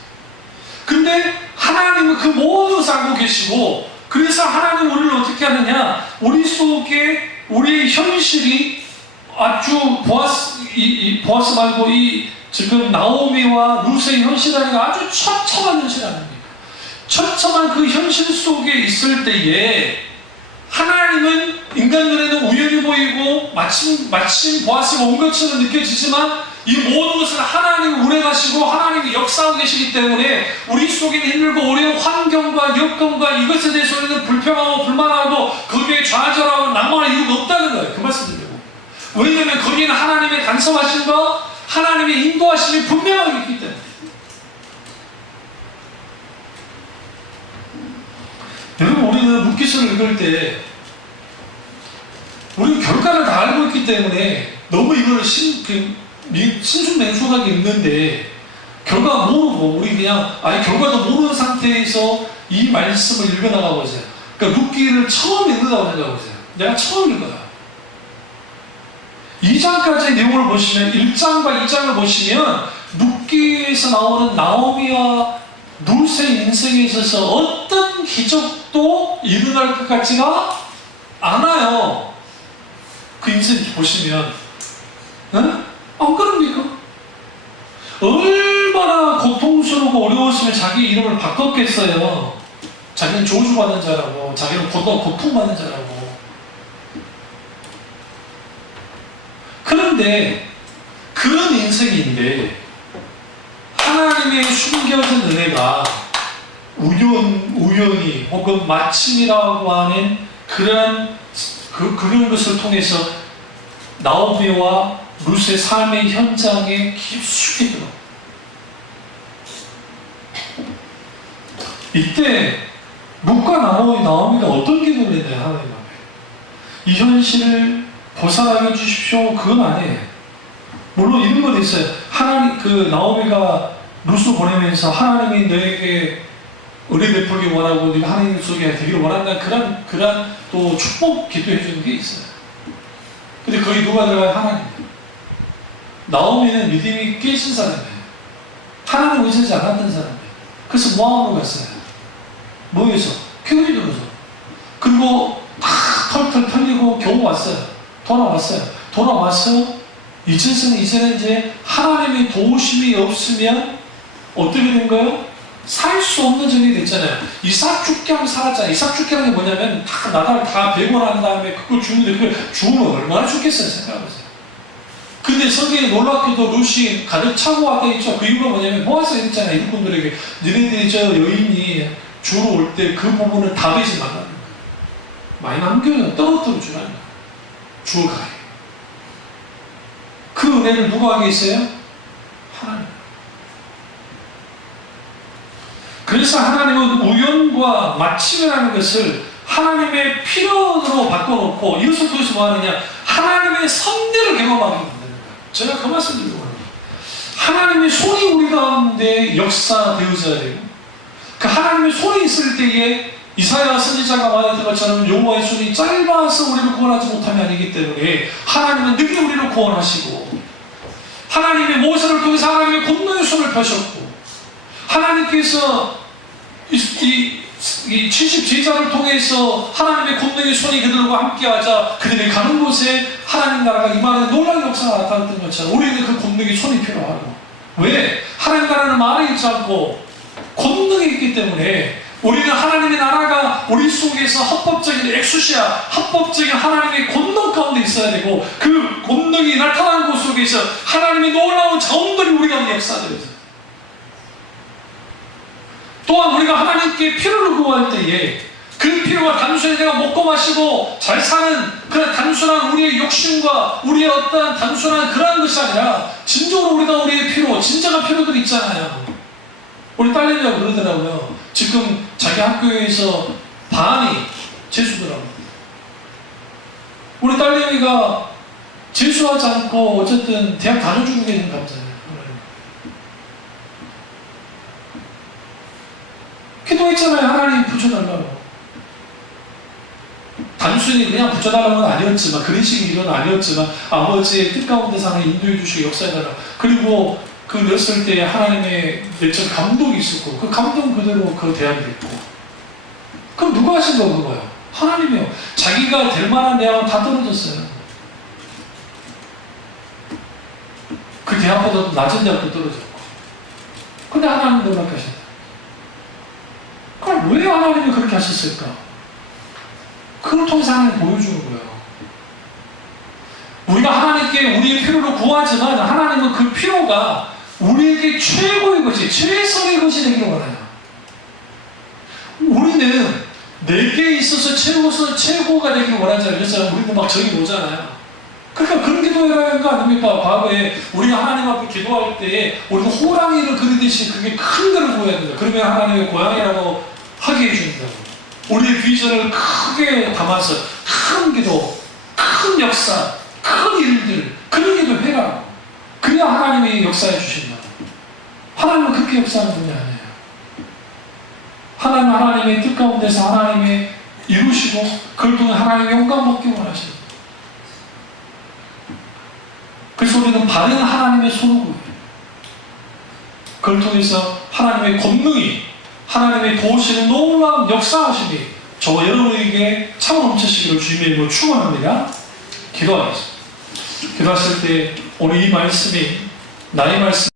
근데 하나님은 그 모든 것을 알고 계시고, 그래서 하나님 우리를 어떻게 하느냐, 우리 속에 우리의 현실이 아주 보아스 말고 지금 나오미와 룻의 현실이라는 게 아주 처참한 현실 아닙니까? 처참한 그 현실 속에 있을 때에 하나님은 인간 눈에는 우연히 보이고 마침 보아스가 온 것처럼 느껴지지만 이 모든 것을 하나님이 운행하시고 하나님이 역사하고 계시기 때문에 우리 속에는 힘들고 어려운 환경과 여건과 이것에 대해서 우리는 불평하고 불만하고 거기에 좌절하고 낭만할 이유가 없다는 거예요. 그 말씀 드리고. 왜냐하면 거기에는 하나님의 간섭하심과 하나님의 인도하심이 분명하게 있기 때문에. 여러분, 우리는 룻기서를 읽을 때 우리는 결과를 다 알고 있기 때문에 너무 이걸 신중맹수하게 읽는데 결과 모르고 우리 그냥 결과도 모르는 상태에서 이 말씀을 읽어나가고 있어요. 그러니까 룻기를 처음 읽는다고 생각해보세요. 내가 처음 읽어요. 2장까지의 내용을 보시면 1장과 2장을 보시면 룻기에서 나오는 나오미와 룻의 인생에 있어서 어떤 기적도 일어날 것 같지가 않아요. 그 인생 보시면 안 그럽니까? 얼마나 고통스럽고 어려웠으면 자기 이름을 바꿨겠어요. 자기는 저주받는 자라고, 자기는 고통받는 자라고. 그런데 그런 인생인데 하나님의 숨겨진 은혜가 우연히 혹은 마침이라고 하는 그런 것을 통해서 나오미와 룻의 삶의 현장에 깊숙이 들어. 이때 룻과 나오미가 어떤 기도를 했나요? 하나님 앞에 이 현실을 벗어나게 해주십시오. 그건 아니에요. 물론 이런 건 있어요. 나오미가 룻을 보내면서 하나님이 너에게 은혜 베풀기 원하고 네가 하나님 속에 되기를 원한다는 그런 또 축복 기도해 주는 게 있어요. 근데 거기 누가 들어가요? 하나님. 나오미는 믿음이 깨진 사람이에요. 하나님 의지하지 않았던 사람이에요. 그래서 모함으로 갔어요. 뭐해서? 교회 들어서. 그리고 털털 털리고 겨우 왔어요. 돌아와서 이제는 이제 하나님의 도우심이 없으면 어떻게 된 거예요? 살 수 없는 적이 됐잖아요. 이삭 죽게 하면 살았잖아요. 이삭 죽게 하는 게 뭐냐면 다 나달 다 배고 난 다음에 그걸 죽는데 그걸 죽으면 얼마나 죽겠어요. 생각해보세요. 근데 성경에 놀랍게도 룻이 가득 차고 왔다 있죠. 그 이유가 뭐냐면 보아스가 했잖아요. 일꾼들에게 너네들이 저 여인이 주로 올 때 그 부분을 다베지 말라는 거예요. 많이 남겨요. 떨어뜨려 주라는 거예요. 주어 가게. 그 은혜를 누가 하게 있어요? 하나님. 그래서 하나님은 우연과 마침이라는 것을 하나님의 필연으로 바꿔놓고 이것을 통해서 뭐 하느냐? 하나님의 섭리를 경험하게 만드는 거예요. 제가 그 말씀 드리고 합니다. 하나님의 손이 우리 가운데 역사되어져야 되고 그 하나님의 손이 있을 때에 이사야 선지자가 말했던 것처럼 여호와의 손이 짧아서 우리를 구원하지 못함이 아니기 때문에 하나님은 늦게 우리를 구원하시고 하나님의 모세를 통해서 하나님의 권능의 손을 펴셨고 하나님께서 이 70제자를 통해서 하나님의 권능의 손이 그들과 함께하자 그들이 가는 곳에 하나님 나라가 임하는 놀라운 역사가 나타났던 것처럼 우리는 그 권능의 손이 필요하고 왜? 하나님 나라는 말에 있지 않고 권능이 있기 때문에 우리는 하나님의 나라가 우리 속에서 합법적인 엑수시아, 합법적인 하나님의 권능 가운데 있어야 되고 그 권능이 나타나는 곳 속에서 하나님의 놀라운 자원들이 우리 가운데 역사되어져요. 또한 우리가 하나님께 필요를 구할 때에 그 필요가 단순히 내가 먹고 마시고 잘 사는 그런 단순한 우리의 욕심과 우리의 어떤 단순한 그런 것이 아니라 진정으로 우리가 우리의 필요, 진정한 필요들이 있잖아요. 우리 딸내미가 그러더라고요. 지금 자기 학교에서 반이 재수더라고요. 우리 딸내미가 재수하지 않고 어쨌든 대학 다녀주고 계신 감사해요. 기도했잖아요. 하나님 붙여달라고. 단순히 그냥 붙여달라는 건 아니었지만 그런 식의 일은 아니었지만 아버지의 뜻 가운데서 하나님 인도해 주시고 역사해달라고. 그리고 그 넣었을 때 하나님의 내적 감동이 있었고 그 감동 그대로 그 대안이 됐고 그럼 누가 하신 거 그거예요? 하나님이요. 자기가 될 만한 대학은 다 떨어졌어요. 그 대학보다 낮은 대학도 떨어졌고 근데 하나님 놀랍게 하셨다. 그럼 왜 하나님이 그렇게 하셨을까? 그걸 통해서 하나님 보여주는 거예요. 우리가 하나님께 우리의 필요를 구하지만 하나님은 그 필요가 우리에게 최고의 것이, 최선의 것이 되기를 원해요. 우리는 내게 있어서 최고가 되기를 원하잖아요. 그래서 우리는 막 저기 오잖아요. 그러니까 그런 기도해야 하는 거 아닙니까? 과거에 우리가 하나님 앞에 기도할 때 우리가 호랑이를 그리듯이 그게 큰 데를 구해야 된다. 그러면 하나님의 고향이라고 하게 해준다고. 우리의 비전을 크게 담아서 큰 기도, 큰 역사, 큰 일들 그런 기도 해라. 그래야 하나님이 역사해 주신다. 하나님은 그렇게 역사하는 분이 아니에요. 하나님은 하나님의 뜻 가운데서 하나님이 이루시고 그걸 통해 하나님의 영광 받기 원하십니다. 그래서 우리는 바른 하나님의 손을 구해요. 그걸 통해서 하나님의 권능이 하나님의 도우시는 놀라운 역사하심이 저와 여러분에게 참 넘치시기를 주님의 이름으로 축원합니다. 기도하겠습니다. 기도하실 때 오늘 이 말씀이 나의 말씀